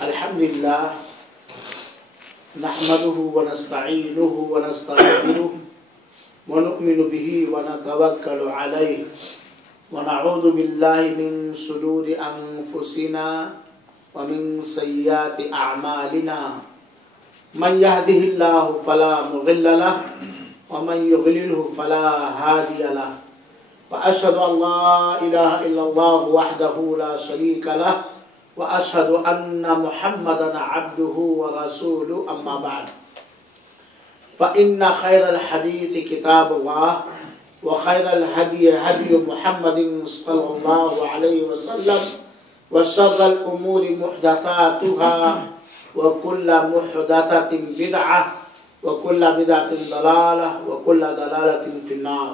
الحمدللہ نحمده ونستعینه ونستغفره ونؤمن به ونتوکل علیه ونعوذ بالله من شرور انفسنا ومن سیئات اعمالنا من يهده الله فلا مضل له ومن يضلل فلا هادي له واشهد ان لا اله الا الله وحده لا شريك له واشهد ان محمدا عبده ورسوله اما بعد فان خير الحديث كتاب الله وخير الهدي هدي محمد صلى الله عليه وسلم وشر الامور محدثاتها وكل محدثة بدعة وكل بدعة ضلالة وكل ضلالة في النار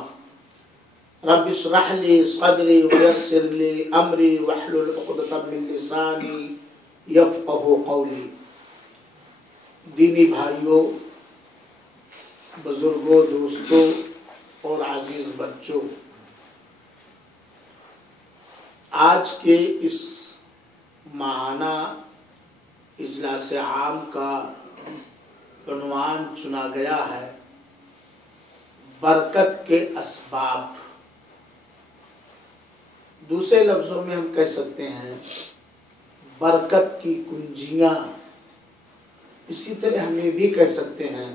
رب اشرح لي صدري ويسر لي أمري واحلل عقدة من لساني يفقهوا قولي. دینی بھائیوں، بزرگوں، دوستوں اور عزیز بچوں، آج کے اس ماہانہ اجلاس عام کا عنوان چنا گیا ہے برکت کے اسباب. دوسرے لفظوں میں ہم کہہ سکتے ہیں برکت کی کنجیاں. اسی طرح ہم یہ بھی کہہ سکتے ہیں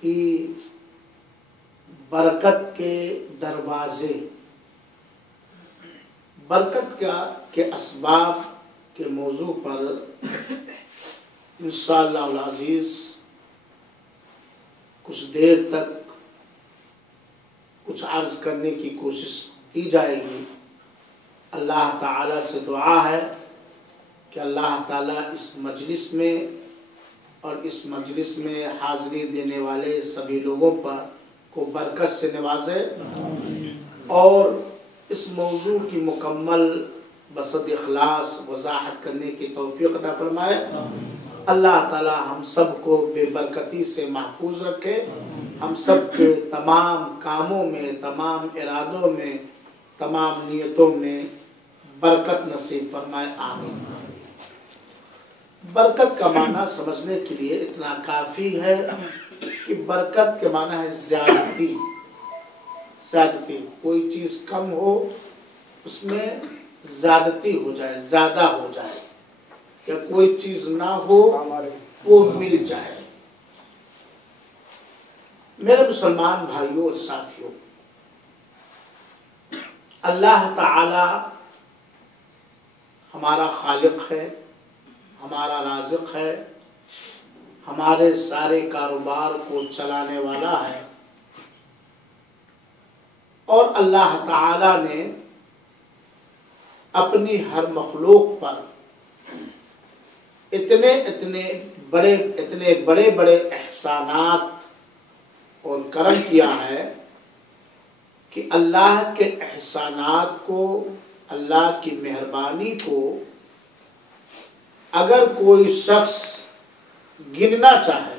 کہ برکت کے دروازے، برکت کے اسباب کے موضوع پر انشاءاللہ العزیز کچھ دیر تک کچھ عرض کرنے کی کوشش کی جائے گی. اللہ تعالی سے دعا ہے کہ اللہ تعالی اس مجلس میں اور اس مجلس میں حاضری دینے والے سبھی لوگوں پر کو برکت سے نوازے اور اس موضوع کی مکمل بصد اخلاص وضاحت کرنے کی توفیق عطا فرمائے. اللہ تعالی ہم سب کو بے برکتی سے محفوظ رکھے، ہم سب کے تمام کاموں میں، تمام ارادوں میں، تمام نیتوں میں برکت نصیب فرمائے. آمین. برکت کا معنی سمجھنے کے لیے اتنا کافی ہے کہ برکت کے معنی ہے زیادتی. زیادتی، کوئی چیز کم ہو اس میں زیادتی ہو جائے، زیادہ ہو جائے، یا کوئی چیز نہ ہو وہ مل جائے. میرے مسلمان بھائیوں اور ساتھیوں، اللہ تعالی ہمارا خالق ہے، ہمارا رازق ہے، ہمارے سارے کاروبار کو چلانے والا ہے. اور اللہ تعالی نے اپنی ہر مخلوق پر اتنے بڑے احسانات اور کرم کیا ہے کہ اللہ کے احسانات کو، اللہ کی مہربانی کو اگر کوئی شخص گننا چاہے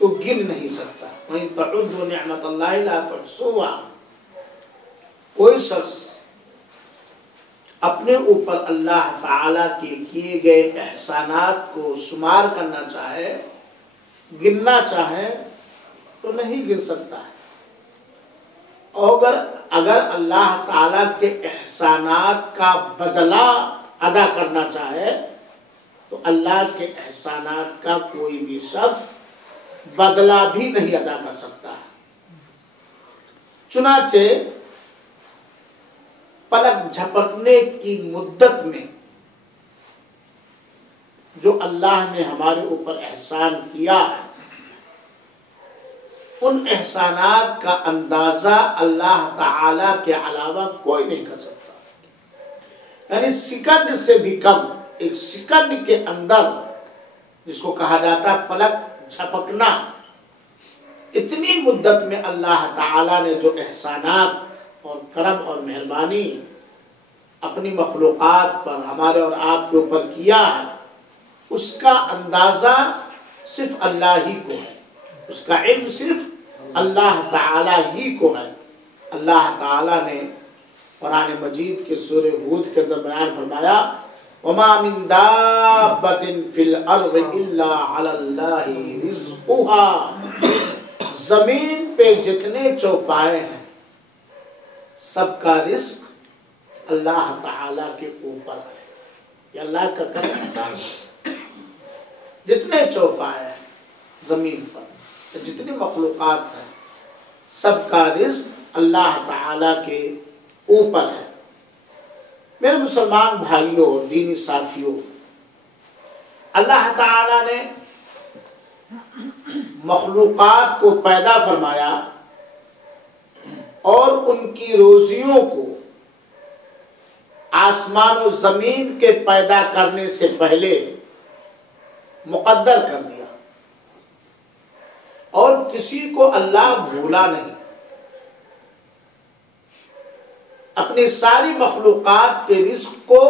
تو گن نہیں سکتا. وَإِن تَعُدُّوا نِعْمَةَ اللَّهِ لَا تُحْصُوهَا. کوئی شخص اپنے اوپر اللہ تعالی کے کیے گئے احسانات کو شمار کرنا چاہے، گننا چاہے تو نہیں گن سکتا ہے. اور اگر اللہ تعالی کے احسانات کا بدلہ ادا کرنا چاہے تو اللہ کے احسانات کا کوئی بھی شخص بدلہ بھی نہیں ادا کر سکتا ہے. چنانچہ پلک جھپکنے کی مدت میں جو اللہ نے ہمارے اوپر احسان کیا ہے، ان احسانات کا اندازہ اللہ تعالی کے علاوہ کوئی نہیں کر سکتا. یعنی سیکنڈ سے بھی کم، ایک سیکنڈ کے اندر، جس کو کہا جاتا ہے پلک جھپکنا، اتنی مدت میں اللہ تعالی نے جو احسانات اور کرم اور مہربانی اپنی مخلوقات پر، ہمارے اور آپ کے اوپر کیا ہے، اس کا اندازہ صرف اللہ ہی کو ہے، اس کا علم صرف اللہ تعالی ہی کو ہے. اللہ تعالی نے قرآن مجید کے سورہ ہود کے اندر بیان فرمایا وَمَا مِن دَابَّةٍ فِي الْأَرْضِ إِلَّا عَلَى اللَّهِ رِزْقُهَا، زمین پہ جتنے چوپائے ہیں سب کا رزق اللہ تعالی کے اوپر ہے. یہ اللہ کا کرم احسان ہے. جتنے چوپائے ہیں زمین پر، جتنی مخلوقات ہیں، سب کا رزق اللہ تعالی کے اوپر ہے. میرے مسلمان بھائیوں اور دینی ساتھیوں، اللہ تعالی نے مخلوقات کو پیدا فرمایا اور ان کی روزیوں کو آسمان و زمین کے پیدا کرنے سے پہلے مقدر کر دیا، اور کسی کو اللہ بھولا نہیں. اپنی ساری مخلوقات کے رزق کو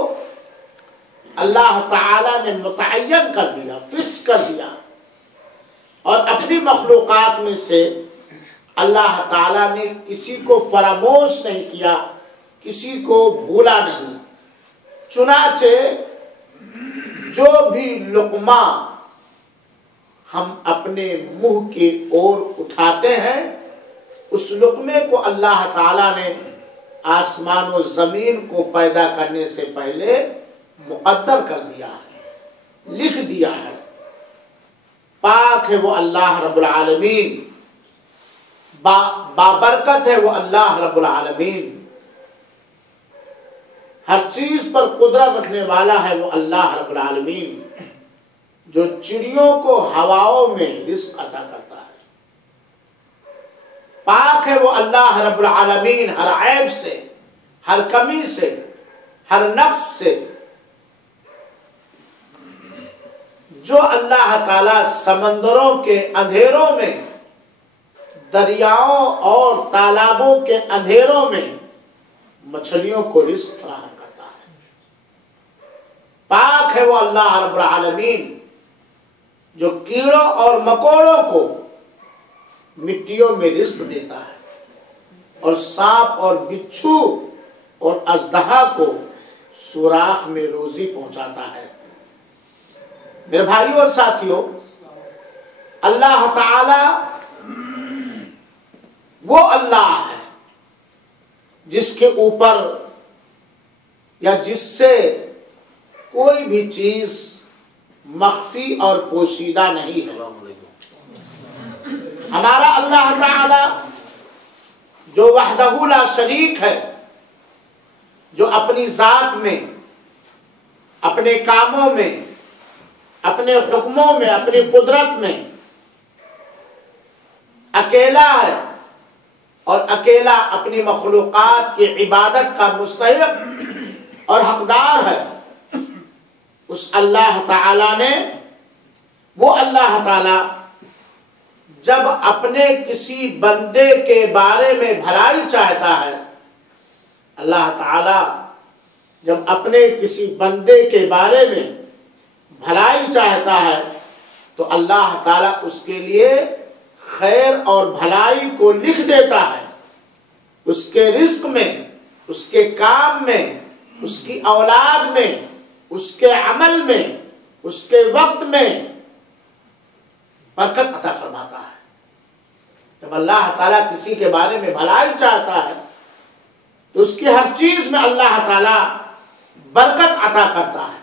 اللہ تعالی نے متعین کر دیا، فکس کر دیا، اور اپنی مخلوقات میں سے اللہ تعالی نے کسی کو فراموش نہیں کیا، کسی کو بھولا نہیں. چنانچہ جو بھی لقمہ ہم اپنے منہ کی اور اٹھاتے ہیں، اس لقمے کو اللہ تعالی نے آسمان و زمین کو پیدا کرنے سے پہلے مقدر کر دیا ہے، لکھ دیا ہے. پاک ہے وہ اللہ رب العالمین، بابرکت ہے وہ اللہ رب العالمین، ہر چیز پر قدرت رکھنے والا ہے وہ اللہ رب العالمین، جو چڑیوں کو ہواؤں میں رزق عطا کرتا ہے. پاک ہے وہ اللہ رب العالمین ہر عیب سے، ہر کمی سے، ہر نقص سے. جو اللہ تعالی سمندروں کے اندھیروں میں، دریاؤں اور تالابوں کے اندھیروں میں مچھلیوں کو رزق فراہم کرتا ہے. پاک ہے وہ اللہ رب العالمین جو کیڑوں اور مکوڑوں کو مٹیوں میں رزق دیتا ہے، اور سانپ اور بچھو اور اژدہا کو سوراخ میں روزی پہنچاتا ہے. میرے بھائیوں اور ساتھیوں، اللہ تعالی وہ اللہ ہے جس کے اوپر یا جس سے کوئی بھی چیز مخفی اور پوشیدہ نہیں ہے. ہمارا اللہ تعالی جو وحدہ لا شریک ہے، جو اپنی ذات میں، اپنے کاموں میں، اپنے حکموں میں، اپنی قدرت میں اکیلا ہے، اور اکیلا اپنی مخلوقات کی عبادت کا مستحق اور حقدار ہے. اس اللہ تعالی نے، وہ اللہ تعالی جب اپنے کسی بندے کے بارے میں بھلائی چاہتا ہے، اللہ تعالی جب اپنے کسی بندے کے بارے میں بھلائی چاہتا ہے تو اللہ تعالی اس کے لیے خیر اور بھلائی کو لکھ دیتا ہے. اس کے رزق میں، اس کے کام میں، اس کی اولاد میں، اس کے عمل میں، اس کے وقت میں برکت عطا فرماتا ہے. جب اللہ تعالیٰ کسی کے بارے میں بھلائی چاہتا ہے تو اس کی ہر چیز میں اللہ تعالیٰ برکت عطا کرتا ہے.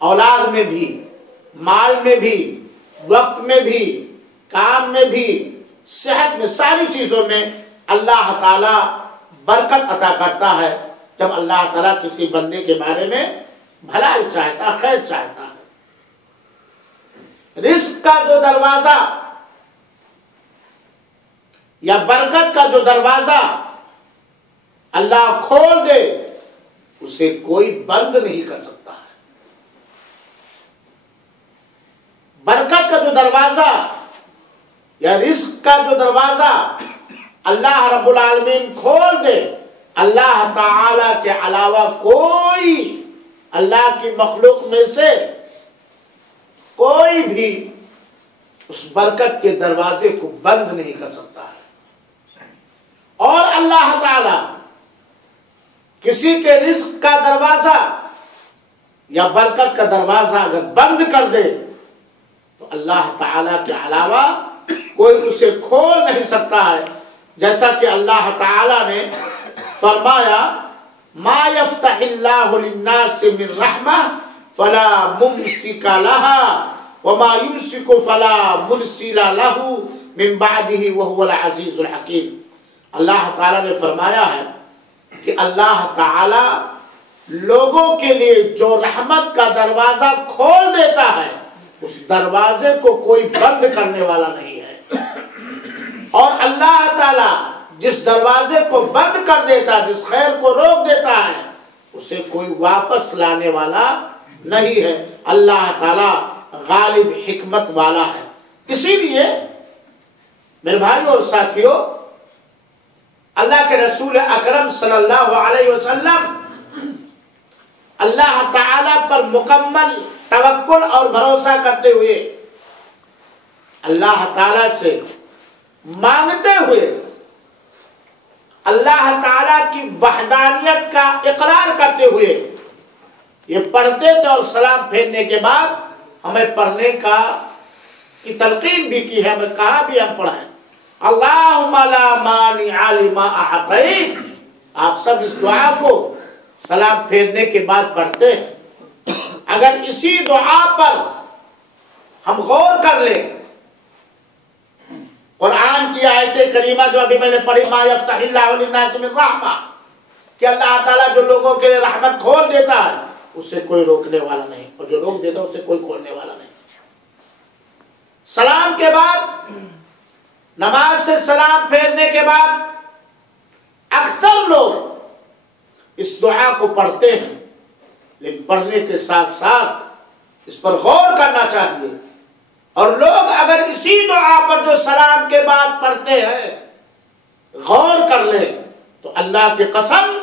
اولاد میں بھی، مال میں بھی، وقت میں بھی، کام میں بھی، صحت میں، ساری چیزوں میں اللہ تعالیٰ برکت عطا کرتا ہے جب اللہ تعالیٰ کسی بندے کے بارے میں بھلائی چاہتا، خیر چاہتا ہے. رزق کا جو دروازہ یا برکت کا جو دروازہ اللہ کھول دے اسے کوئی بند نہیں کر سکتا ہے. برکت کا جو دروازہ یا رزق کا جو دروازہ اللہ رب العالمین کھول دے، اللہ تعالی کے علاوہ کوئی اللہ کی مخلوق میں سے کوئی بھی اس برکت کے دروازے کو بند نہیں کر سکتا ہے. اور اللہ تعالی کسی کے رزق کا دروازہ یا برکت کا دروازہ اگر بند کر دے تو اللہ تعالی کے علاوہ کوئی اسے کھول نہیں سکتا ہے. جیسا کہ اللہ تعالی نے فرمایا ما یفتح اللہ للناس من رحمہ فلا ممسک لها وما یمسک فلا مرسل له من بعده وهو العزیز الحکیم. اللہ تعالی نے فرمایا ہے کہ اللہ تعالی لوگوں کے لیے جو رحمت کا دروازہ کھول دیتا ہے اس دروازے کو کوئی بند کرنے والا نہیں ہے، اور اللہ تعالی جس دروازے کو بند کر دیتا ہے، جس خیر کو روک دیتا ہے، اسے کوئی واپس لانے والا نہیں ہے. اللہ تعالی غالب حکمت والا ہے. اسی لیے میرے بھائیوں اور ساتھیوں، اللہ کے رسول اکرم صلی اللہ علیہ وسلم اللہ تعالی پر مکمل توکل اور بھروسہ کرتے ہوئے، اللہ تعالی سے مانگتے ہوئے، اللہ تعالی کی وحدانیت کا اقرار کرتے ہوئے یہ پڑھتے تھے، اور سلام پھیرنے کے بعد ہمیں پڑھنے کی تلقین بھی کی ہے. ہمیں کہا بھی ہم پڑھیں اللہم لا مانع لما اعطیت. آپ سب اس دعا کو سلام پھیرنے کے بعد پڑھتے ہیں. اگر اسی دعا پر ہم غور کر لیں، قرآن کی آیت کریمہ جو ابھی میں نے پڑھی ما یفتح اللہ للناس من رحمہ، کہ اللہ تعالیٰ جو لوگوں کے لیے رحمت کھول دیتا ہے اسے کوئی روکنے والا نہیں، اور جو روک دیتا ہے اسے کوئی کھولنے والا نہیں. سلام کے بعد، نماز سے سلام پھیرنے کے بعد اکثر لوگ اس دعا کو پڑھتے ہیں، لیکن پڑھنے کے ساتھ ساتھ اس پر غور کرنا چاہیے. اور لوگ اگر اسی دعا پر جو سلام کے بعد پڑھتے ہیں غور کر لیں تو اللہ کی قسم،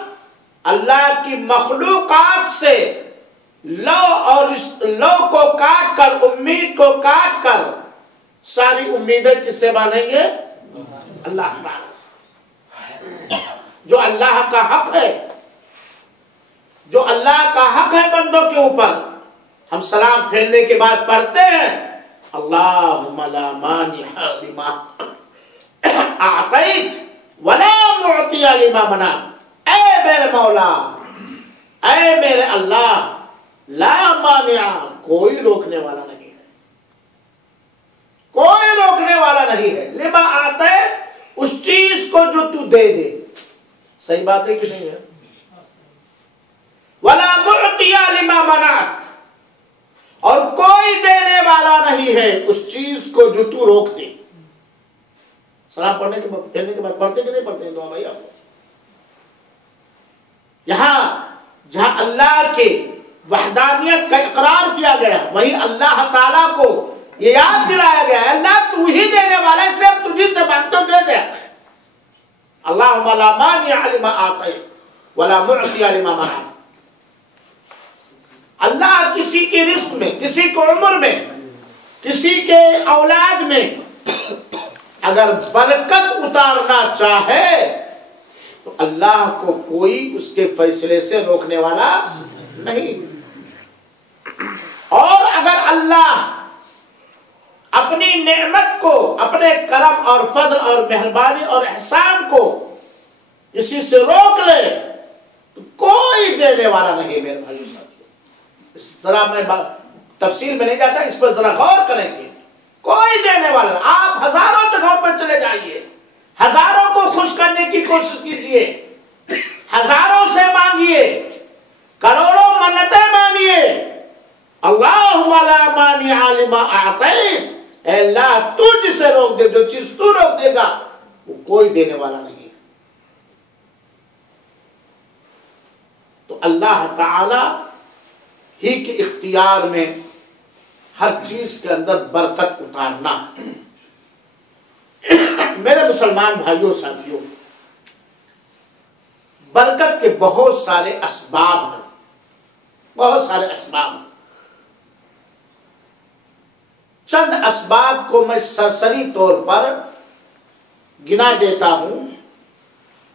اللہ کی مخلوقات سے لو کو کاٹ کر، امید کو کاٹ کر ساری امیدیں کس سے باندھیں گے؟ اللہ تعالی سے. جو اللہ کا حق ہے، جو اللہ کا حق ہے بندوں کے اوپر، ہم سلام پھیرنے کے بعد پڑھتے ہیں اللہم لا مانع لما اعطیت ولا معطی لما منعت. اے میرے مولا، اے میرے اللہ، لا مانع، کوئی روکنے والا نہیں ہے، کوئی روکنے والا نہیں ہے، لما اعطیت، اس چیز کو جو تو دے دے. صحیح بات ہے کہ نہیں ہے؟ ولا معطی لما منعت، اور کوئی دینے والا نہیں ہے اس چیز کو جو تو روک دے. سلام پڑھنے کے بعد پڑھتے کہ نہیں پڑھتے دعا بھائی آپ؟ یہاں جہاں اللہ کے وحدانیت کا اقرار کیا گیا، وہیں اللہ تعالیٰ کو یہ یاد دلایا گیا ہے اللہ تو ہی دینے والا ہے، اس لیے اب تجھے سے مانگتے ہو دے دے. اللہم لا مانع لما اعطیت ولا معطی لما منعت. اللہ کسی کے رزق میں، کسی کو عمر میں، کسی کے اولاد میں اگر برکت اتارنا چاہے تو اللہ کو کوئی اس کے فیصلے سے روکنے والا نہیں. اور اگر اللہ اپنی نعمت کو، اپنے کرم اور فضل اور مہربانی اور احسان کو کسی سے روک لے تو کوئی دینے والا نہیں. میرے بھائی ساتھیوں، ذرا میں تفصیل میں نہیں جاتا، اس پر ذرا غور کریں گے. کوئی دینے والا، آپ ہزاروں جگہوں پر چلے جائیے، ہزاروں کو خوش کرنے کی کوشش کیجیے، ہزاروں سے مانگیے، کروڑوں منتیں مانگیے، اللہم لا مانع لما اعطیت، اے اللہ تو جسے روک دے، جو چیز تو روک دے گا وہ کوئی دینے والا نہیں. تو اللہ تعالی ہی کے اختیار میں ہر چیز کے اندر برکت اتارنا. میرے مسلمان بھائیوں ساتھیوں، برکت کے بہت سارے اسباب ہیں، بہت سارے اسباب ہیں. چند اسباب کو میں سرسری طور پر گنا دیتا ہوں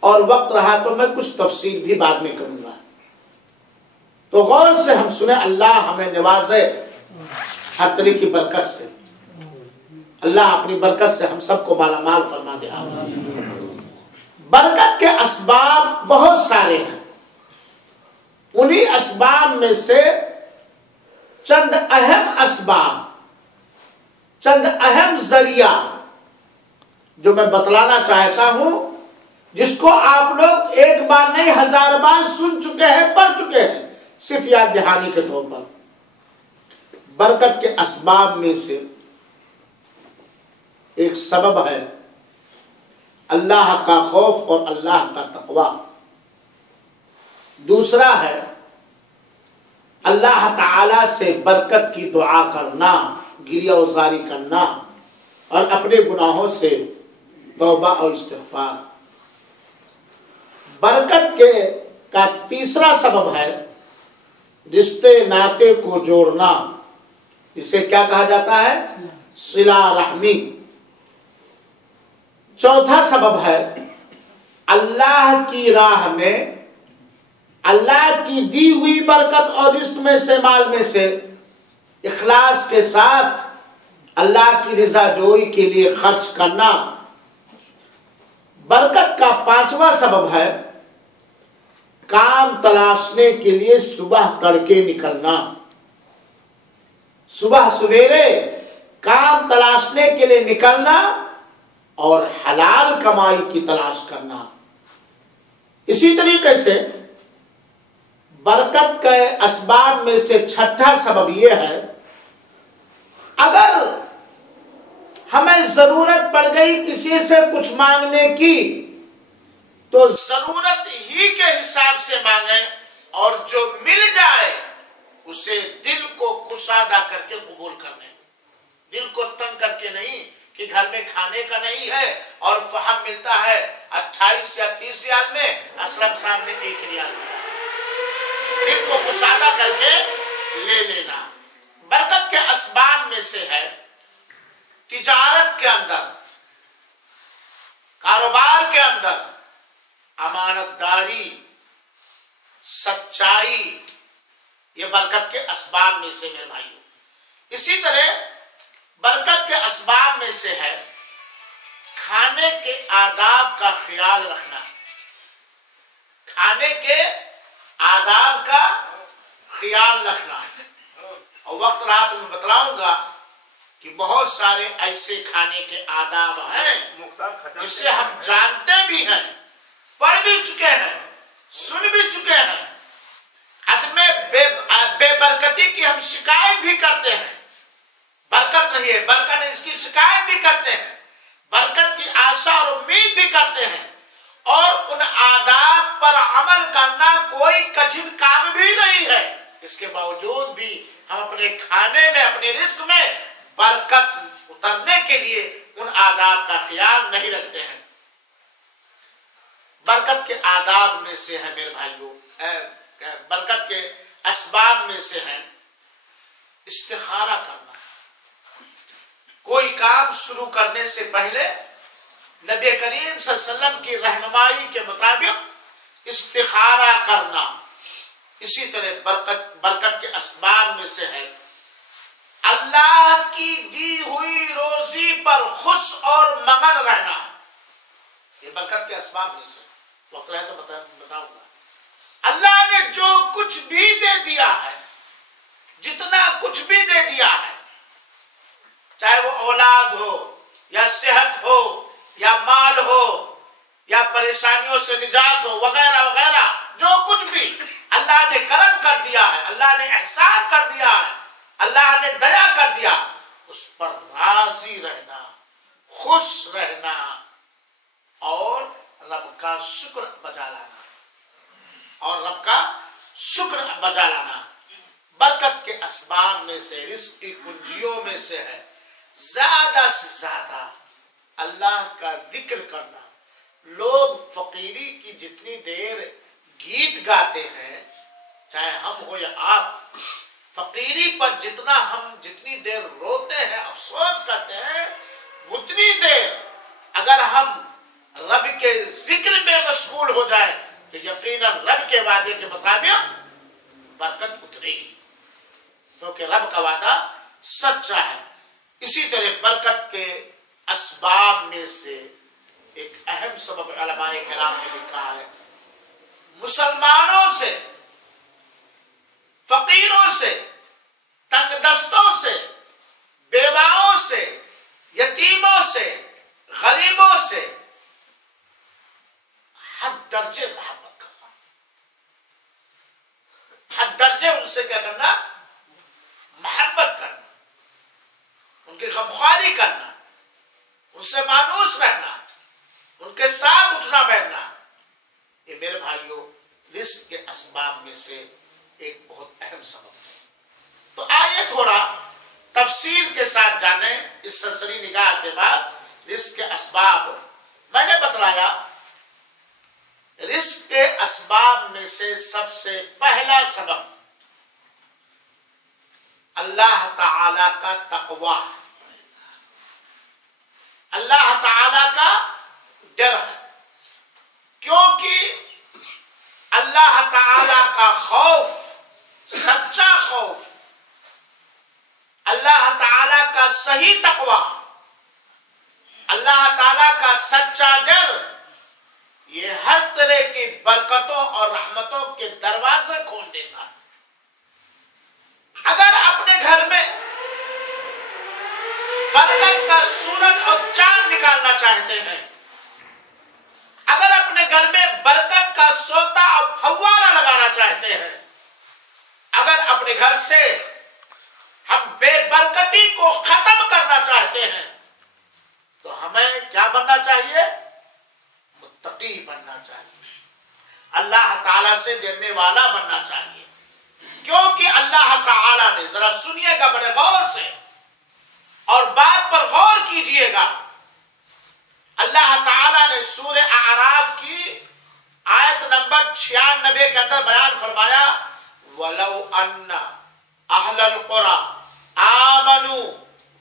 اور وقت رہا تو میں کچھ تفصیل بھی بعد میں کروں گا. تو غور سے ہم سنیں. اللہ ہمیں نوازے ہر طرح کی برکت سے. اللہ اپنی برکت سے ہم سب کو مالا مال فرما دے. برکت کے اسباب بہت سارے ہیں. انہی اسباب میں سے چند اہم اسباب، چند اہم ذریعہ جو میں بتلانا چاہتا ہوں، جس کو آپ لوگ ایک بار نہیں 1000 بار سن چکے ہیں، پڑھ چکے ہیں، صرف یاد دہانی کے طور پر. برکت کے اسباب میں سے ایک سبب ہے اللہ کا خوف اور اللہ کا تقوی. دوسرا ہے اللہ تعالی سے برکت کی دعا کرنا، گریہ وزاری کرنا، اور اپنے گناہوں سے توبہ اور استغفار. برکت کا تیسرا سبب ہے رشتے ناطے کو جوڑنا، اسے کیا کہا جاتا ہے؟ صلہ رحمی. چوتھا سبب ہے اللہ کی راہ میں اللہ کی دی ہوئی برکت اور رزق میں سے، مال میں سے اخلاص کے ساتھ اللہ کی رضا جوئی کے لیے خرچ کرنا. برکت کا پانچواں سبب ہے کام تلاشنے کے لیے صبح تڑکے نکلنا. صبح سویرے کام تلاشنے کے لیے نکلنا اور حلال کمائی کی تلاش کرنا. اسی طریقے سے برکت کے اسباب میں سے چھٹا سبب یہ ہے اگر ہمیں ضرورت پڑ گئی کسی سے کچھ مانگنے کی تو ضرورت ہی کے حساب سے مانگیں، اور جو مل جائے اسے دل کو کشادہ کر کے قبول کرنے. دل کو تنگ کر کے نہیں کہ گھر میں کھانے کا نہیں ہے اور فہم ملتا ہے 28 یا 30 ریال میں، اسلم صاحب نے 1 ریال میں. دل کو کشادہ کر کے لے لینا. برکت کے اسباب میں سے ہے تجارت کے اندر، کاروبار کے اندر امانت داری، سچائی، یہ برکت کے اسباب میں سے میرے بھائیوں. اسی طرح برکت کے اسباب میں سے ہے کھانے کے آداب کا خیال رکھنا. کھانے کے آداب کا خیال رکھنا. اور وقت رہا تو میں بتلاؤں گا کہ بہت سارے ایسے کھانے کے آداب ہیں جسے ہم جانتے بھی ہیں، پڑھ بھی چکے ہیں، سن بھی چکے ہیں. عدم بے برکتی کی ہم شکایت بھی کرتے ہیں. برکت نہیں ہے، برکت نہیں، اس کی شکایت بھی کرتے ہیں. برکت کی آشا اور امید بھی کرتے ہیں. اور ان آداب پر عمل کرنا کوئی کٹھن کام بھی نہیں ہے. اس کے باوجود بھی ہم اپنے کھانے میں، اپنے رزق میں برکت اترنے کے لیے ان آداب کا خیال نہیں رکھتے ہیں. برکت کے آداب میں سے ہے میرے بھائیوں، برکت کے اسباب میں سے ہے استخارہ کرنا. کوئی کام شروع کرنے سے پہلے نبی کریم صلی اللہ علیہ وسلم کی رہنمائی کے مطابق استخارہ کرنا. اسی طرح برکت کے اسباب میں سے ہے اللہ کی دی ہوئی روزی پر خوش اور مگن رہنا. یہ برکت کے اسباب میں سے. وقت رہے تو بتاؤں گا. اللہ نے جو کچھ بھی دے دیا ہے، جتنا کچھ بھی دے دیا ہے، چاہے وہ اولاد ہو یا صحت ہو یا مال ہو یا پریشانیوں سے نجات ہو وغیرہ وغیرہ، جو کچھ بھی اللہ نے کرم کر دیا ہے، اللہ نے احسان کر دیا ہے، اللہ نے دیا کر دیا، اس پر راضی رہنا، خوش رہنا اور رب کا شکر بجا لانا. اور رب کا شکر بجا لانا برکت کے اسباب میں سے، رزق کی کنجیوں میں سے ہے. زیادہ سے زیادہ اللہ کا ذکر کرنا. لوگ فقیری کی جتنی دیر گیت گاتے ہیں، چاہے ہم ہو یا آپ، فقیری پر جتنی دیر روتے ہیں، افسوس کرتے ہیں، اتنی دیر اگر ہم رب کے ذکر میں مشغول ہو جائے تو یقیناً رب کے وعدے کے مطابق برکت اترے گی، کیونکہ رب کا وعدہ سچا ہے۔ اسی طرح برکت کے اسباب میں سے ایک اہم سبب علماء کرام نے لکھا ہے، مسلمانوں سے، فقیروں سے، تنگ دستوں سے، بیواؤں سے، یتیموں سے، غریبوں سے حد درجے محبت کرنا، حد درجے ان سے کیا کرنا؟ محبت کرنا، ان کی غمخواری کرنا، ان سے مانوس رہنا، ان کے ساتھ اٹھنا بیٹھنا، یہ میرے بھائیوں رزق کے اسباب میں سے ایک بہت اہم سبب ہے۔ تو آئیے تھوڑا تفصیل کے ساتھ جانیں اس سرسری نگاہ کے بعد رزق کے اسباب۔ میں نے بتلایا رزق کے اسباب میں سے سب سے پہلا سبب اللہ تعالی کا تقوی، اللہ تعالی کا ڈر ہے، کیونکہ اللہ تعالی کا خوف، سچا خوف، اللہ تعالی کا صحیح تقوی، اللہ تعالی کا سچا ڈر، یہ ہر طرح کی برکتوں اور رحمتوں کے دروازے کھول دیتا ہے۔ اگر اپنے گھر میں برکت کا سورج اور چاند نکالنا چاہتے ہیں، اگر اپنے گھر میں برکت کا سوتا اور پھوارا لگانا چاہتے ہیں، اگر اپنے گھر سے ہم بے برکتی کو ختم کرنا چاہتے ہیں، تو ہمیں کیا بننا چاہیے؟ متقی بننا چاہیے، اللہ تعالیٰ سے ڈرنے والا بننا چاہیے، کیونکہ اللہ تعالیٰ نے، ذرا سنیے گا بڑے غور سے اور بات پر غور کیجئے گا، اللہ تعالیٰ نے سورہ اعراف کی آیت نمبر 96 کے اندر بیان فرمایا، وَلَوْ أَنَّ أَهْلَ الْقُرَىٰ آمَنُوا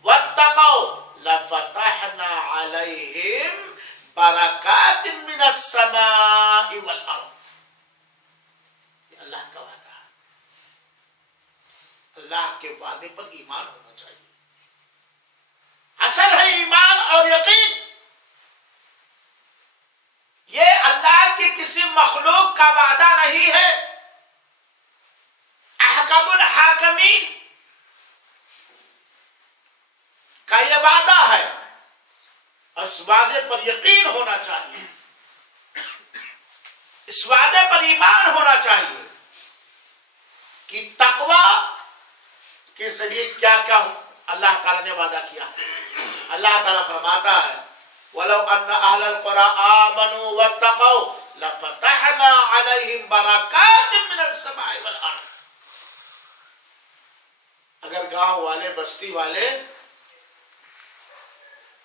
وَاتَّقَوْا لَفَتَحْنَا عَلَيْهِمْ برکات من السماء والارض۔ یہ اللہ کا وعدہ ہے، اللہ کے وعدے پر ایمان ہونا چاہیے۔ اصل ہے ایمان اور یقین، یہ اللہ کی کسی مخلوق کا وعدہ نہیں ہے، احکم الحاکمین کا یہ وعدہ ہے، اس وعدے پر یقین ہونا چاہیے، اس وعدے پر ایمان ہونا چاہیے کہ تقوی کے ذریعے کیا کیا اللہ تعالیٰ نے وعدہ کیا۔ اللہ تعالیٰ فرماتا ہے وَلَوْ أَنَّ أَهْلَ الْقُرَىٰ آمَنُوا وَاتَّقَوْا لَفَتَحْنَا عَلَيْهِمْ بَرَكَاتٍ مِّنَ السَّمَاءِ وَالْأَرْضِ۔ اگر گاؤں والے، بستی والے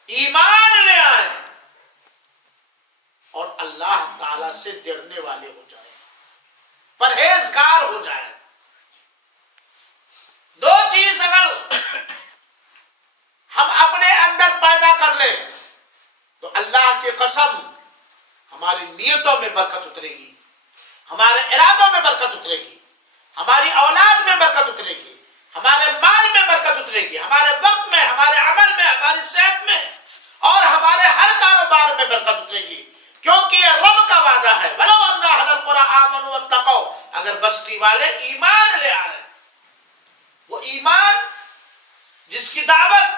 ایمان لے آئے اور اللہ تعالی سے ڈرنے والے ہو جائیں، پرہیزگار ہو جائیں، دو چیز اگر ہم اپنے اندر پیدا کر لیں تو اللہ کی قسم ہماری نیتوں میں برکت اترے گی، ہمارے ارادوں میں برکت اترے گی، ہماری اولاد میں برکت اترے گی، ہمارے مال میں برکت اترے گی، ہمارے وقت میں، ہمارے عمل میں، ہماری صحت میں اور ہمارے ہر کاروبار میں برکت اترے گی، کیونکہ یہ رب کا وعدہ ہے۔ وَلَوْ أَنَّ أَهْلَ الْقُرَىٰ آمَنُوا وَاتَّقَوْا، اگر بستی والے ایمان لے آئے، وہ ایمان جس کی دعوت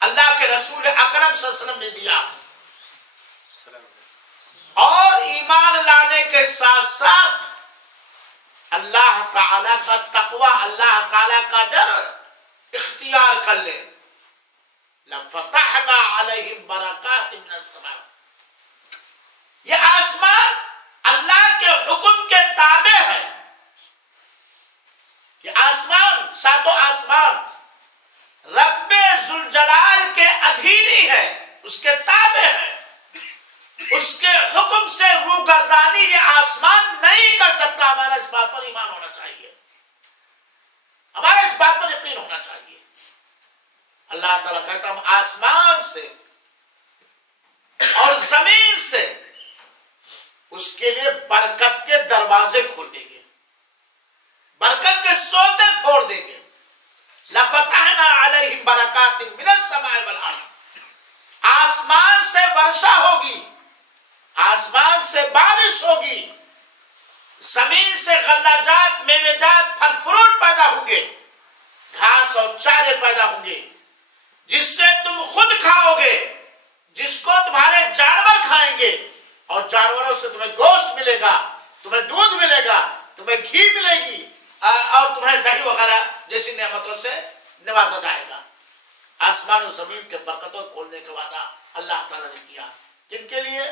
اللہ کے رسول اکرم صلی اللہ علیہ وسلم نے دیا، اور ایمان لانے کے ساتھ ساتھ اللہ تعالی کا تقوی، اللہ تعالی کا ڈر اختیار کر لے، لَفَتَحْنَا عَلَيْهِمْ بَرَكَاتٍ مِّنَ السَّمَاءِ۔ یہ آسمان اللہ کے حکم کے تابع ہے، یہ آسمان، ساتوں آسمان رب ذوالجلال کے ادھینی ہے، اس کے تابع ہے، اس کے حکم سے روگردانی یہ آسمان نہیں کر سکتا۔ ہمارا اس بات پر ایمان ہونا چاہیے، ہمارا اس بات پر یقین ہونا چاہیے۔ اللہ تعالیٰ کہتا ہم آسمان سے اور زمین سے اس کے لیے برکت کے دروازے کھول دیں گے، برکت کے سوتے پھوڑ دیں گے۔ لَفَتَحْنَا عَلَيْهِمْ بَرَكَاتٍ مِنَ السَّمَاءِ وَالْأَرْضِ، آسمان سے ورشا ہوگی، آسمان سے بارش ہوگی، زمین سے غلہ جات، میوے جات، پھل فروٹ پیدا ہوں گے، گھاس اور چارے پیدا ہوں گے، جس سے تم خود کھاؤ گے، جس کو تمہارے جانور کھائیں گے، اور جانوروں سے تمہیں گوشت ملے گا، تمہیں دودھ ملے گا، تمہیں گھی ملے گی، اور تمہیں دہی وغیرہ جیسی نعمتوں سے نوازا جائے گا۔ آسمان و زمین کے برکتوں کھولنے کا وعدہ اللہ تعالیٰ نے کیا، کن کے لیے؟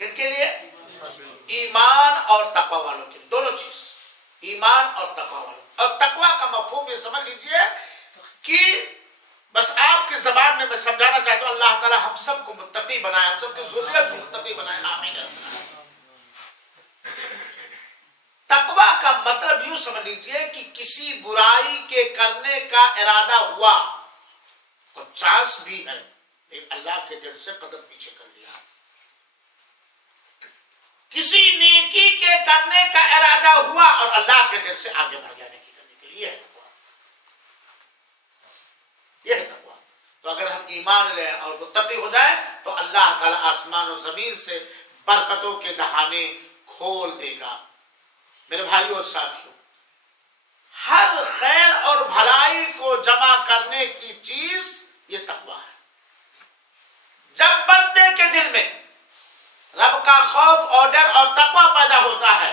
کن کے لیے؟ ایمان اور تقوی والوں کے لیے، دونوں چیز، ایمان اور تقوی والوں۔ اور تقوی کا مفہوم یہ سمجھ لیجئے کہ بس آپ کی زبان میں سمجھانا چاہتا ہوں، اللہ تعالیٰ ہم سب کو متقی بنائے، ہم سب کی ذریت کو متقی بنائے، آمین۔ تقوی کا مطلب یوں سمجھ لیجئے کہ کسی برائی کے کرنے کا ارادہ ہوا تو چانس بھی ہے، لیکن اللہ کے ڈر سے قدم پیچھے کر لیا۔ کسی نیکی کے کرنے کا ارادہ ہوا اور اللہ کے ڈر سے آگے بڑھ گیا نیکی کرنے کے لیے، یہ ہے تقوی۔ تو اگر ہم ایمان لیں اور متقی ہو جائیں تو اللہ تعالیٰ آسمان و زمین سے برکتوں کے دہانے کھول دے گا۔ میرے بھائیوں اور ساتھیوں، ہر خیر اور بھلائی کو جمع کرنے کی چیز یہ تقوی ہے۔ جب بندے کے دل میں رب کا خوف اور ڈر اور تقوی پیدا ہوتا ہے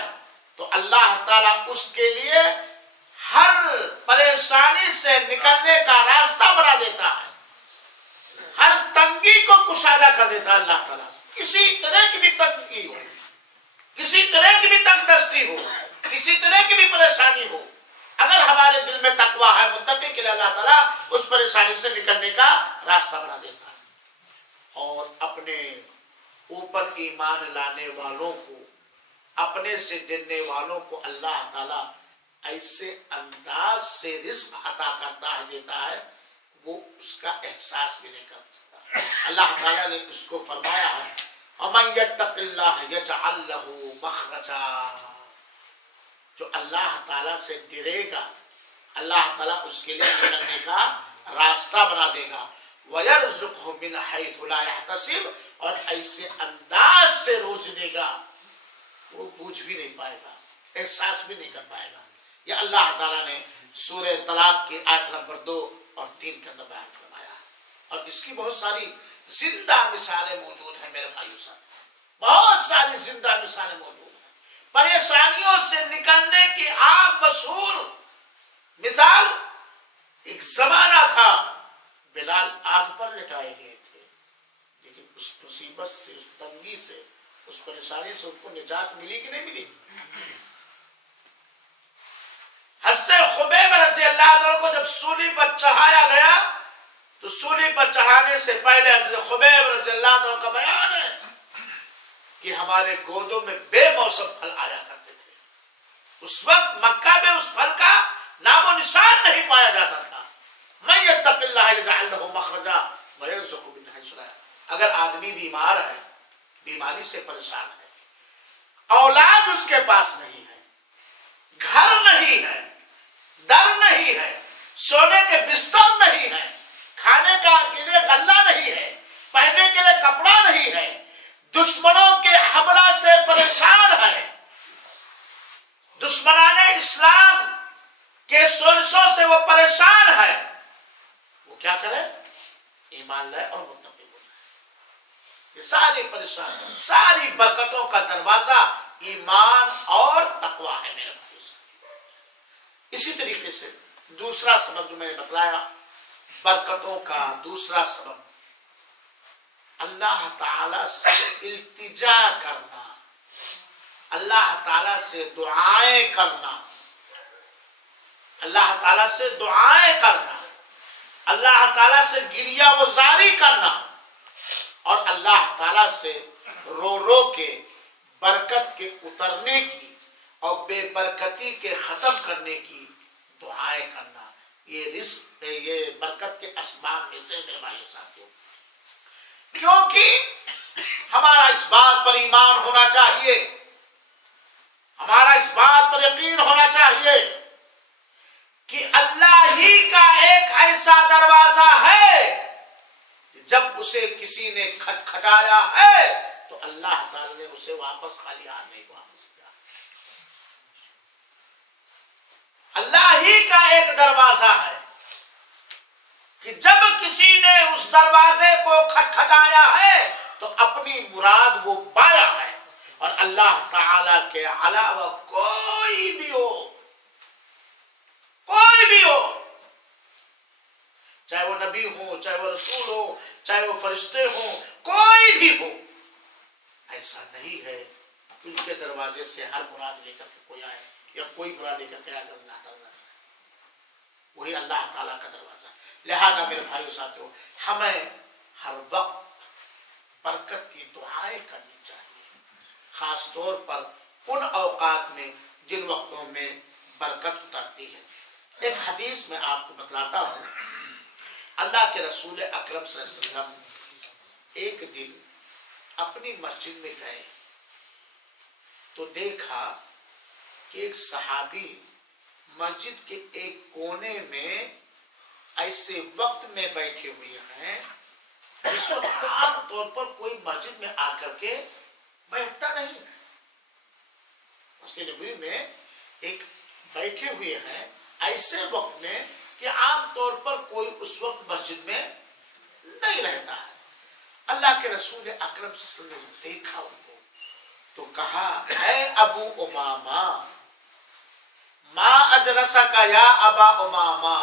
تو اللہ تعالیٰ اس کے لیے ہر پریشانی سے نکلنے کا راستہ بنا دیتا ہے، ہر تنگی کو کشادہ کر دیتا ہے اللہ تعالیٰ۔ کسی طرح کی بھی تنگی ہو، کسی طرح کی بھی تنگ دستی ہو، کسی طرح کی بھی پریشانی ہو، اگر ہمارے دل میں تقوی ہے، متقی کے لیے اللہ تعالیٰ اس پریشانی سے نکلنے کا راستہ بنا دیتا ہے۔ اور اپنے اوپر ایمان لانے والوں کو، اپنے سے ڈرنے والوں کو اللہ تعالیٰ ایسے انداز سے رزق عطا کرتا ہے، دیتا ہے، وہ اس کا احساس بھی نہیں کرتا۔ اللہ تعالیٰ نے اس کو فرمایا ہے وَمَن يَتَّقِ اللَّهَ يَجْعَلْ لَهُ مَخْرَجًا، جو اللہ تعالیٰ سے ڈرے گا اللہ تعالیٰ اس کے لیے نکلنے کا راستہ بنا دے گا۔ وَيَرْزُقْهُ مِنْ حَيْثُ لَا يَحْتَسِبُ، اور ایسے انداز سے روزی دے گا وہ بوجھ بھی نہیں پائے گا، احساس بھی نہیں کر پائے گا۔ یہ اللہ تعالیٰ نے سورہ طلاق کی آیت نمبر 2 اور 3 کے اندر بیان فرمایا ہے، اور اس کی بہت ساری زندہ مثالیں موجود ہیں میرے بھائیوں ساتھ، بہت ساری زندہ مثالیں موجود ہیں۔ پریشانیوں سے نکلنے کی آپ مشہور مثال، ایک زمانہ تھا بلال آگ پر لٹائے گئے تھے، لیکن اس مصیبت سے، اس تنگی سے، اس پریشانی سے ان کو نجات ملی کہ نہیں ملی؟ حضرت خبیب رضی اللہ عنہ کو جب سولی پر چڑھایا گیا تو سولی پر چڑھانے سے پہلے حضرت خبیب رضی اللہ عنہ کا بیان ہے کہ ہمارے گودوں میں بے موسم پھل آیا کرتے تھے۔ اس وقت مکہ میں اس پھل کا نام و نشان نہیں پایا جاتا تھا۔ مَن يَتَّقِ اللَّهَ يَجْعَلْ لَهُ مَخْرَجًا وَيَرْزُقْهُ مِنْ حَيْثُ لَا يَحْتَسِبُ۔ اگر آدمی بیمار ہے، بیماری سے پریشان ہے، اولاد اس کے پاس نہیں ہے، گھر نہیں ہے، در نہیں ہے، سونے کے بستر نہیں ہے، کھانے کے لیے غلہ نہیں ہے، پہننے کے لیے کپڑا نہیں ہے، دشمنوں کے حملہ سے پریشان ہے، دشمنان اسلام کے سرشوں سے وہ پریشان ہے، وہ کیا کرے؟ ایمان لائے اور متقی بنے۔ یہ ساری پریشانی، ساری برکتوں کا دروازہ ایمان اور تقوی ہے میرے بھائی سے۔ اسی طریقے سے دوسرا سبب جو میں نے بتلایا برکتوں کا، دوسرا سبب اللہ تعالی سے التجا کرنا، اللہ تعالی سے دعائیں کرنا، اللہ تعالیٰ سے دعائیں کرنا، اللہ تعالیٰ سے گریہ وزاری کرنا، اور اللہ تعالیٰ سے رو رو کے برکت کے اترنے کی اور بے برکتی کے ختم کرنے کی دعائیں کرنا، یہ رزق، یہ برکت کے اسباب میں سے میرے بھائیو ساتھیوں۔ کیونکہ ہمارا اس بات پر ایمان ہونا چاہیے، ہمارا اس بات پر یقین ہونا چاہیے کہ اللہ ہی کا ایک ایسا دروازہ ہے جب اسے کسی نے کھٹکھٹایا ہے تو اللہ تعالی نے اسے واپس خالی ہاتھ نہیں واپس کیا۔ اللہ ہی کا ایک دروازہ ہے کہ جب کسی نے اس دروازے کو کھٹکھٹایا ہے تو اپنی مراد وہ پایا ہے، اور اللہ تعالی کے علاوہ کوئی بھی ہو، کوئی بھی ہو، چاہے وہ نبی ہو، چاہے وہ رسول ہو، چاہے وہ فرشتے ہوں، کوئی بھی ہو، ایسا نہیں ہے ان کے دروازے سے ہر مراد لے کر کے کوئی آئے یا کوئی مراد لے کر کے آئے۔ اللہ تعالیٰ وہی اللہ تعالیٰ کا دروازہ۔ لہذا میرے بھائیو ساتھیو، ہمیں ہر وقت برکت کی دعائیں کرنی چاہیے، خاص طور پر ان اوقات میں جن وقتوں میں برکت اترتی ہے۔ ایک حدیث میں آپ کو بتلاتا ہوں، اللہ کے رسول اکرم صلی اللہ علیہ وسلم ایک دن اپنی مسجد میں گئے تو دیکھا کہ ایک صحابی مسجد کے ایک کونے میں ایسے وقت میں بیٹھے ہوئے ہیں جس وقت عام طور پر کوئی مسجد میں آ کر کے بیٹھتا نہیں ہے۔ مسجد نبوی میں ایک بیٹھے ہوئے ہیں ایسے وقت میں کہ عام طور پر کوئی اس وقت مسجد میں نہیں رہتا ہے۔ اللہ کے رسول اکرم صلی اللہ علیہ وسلم نے دیکھا ان کو تو کہا، اے ابو امامہ ما اجلسک یا ابا امامہ،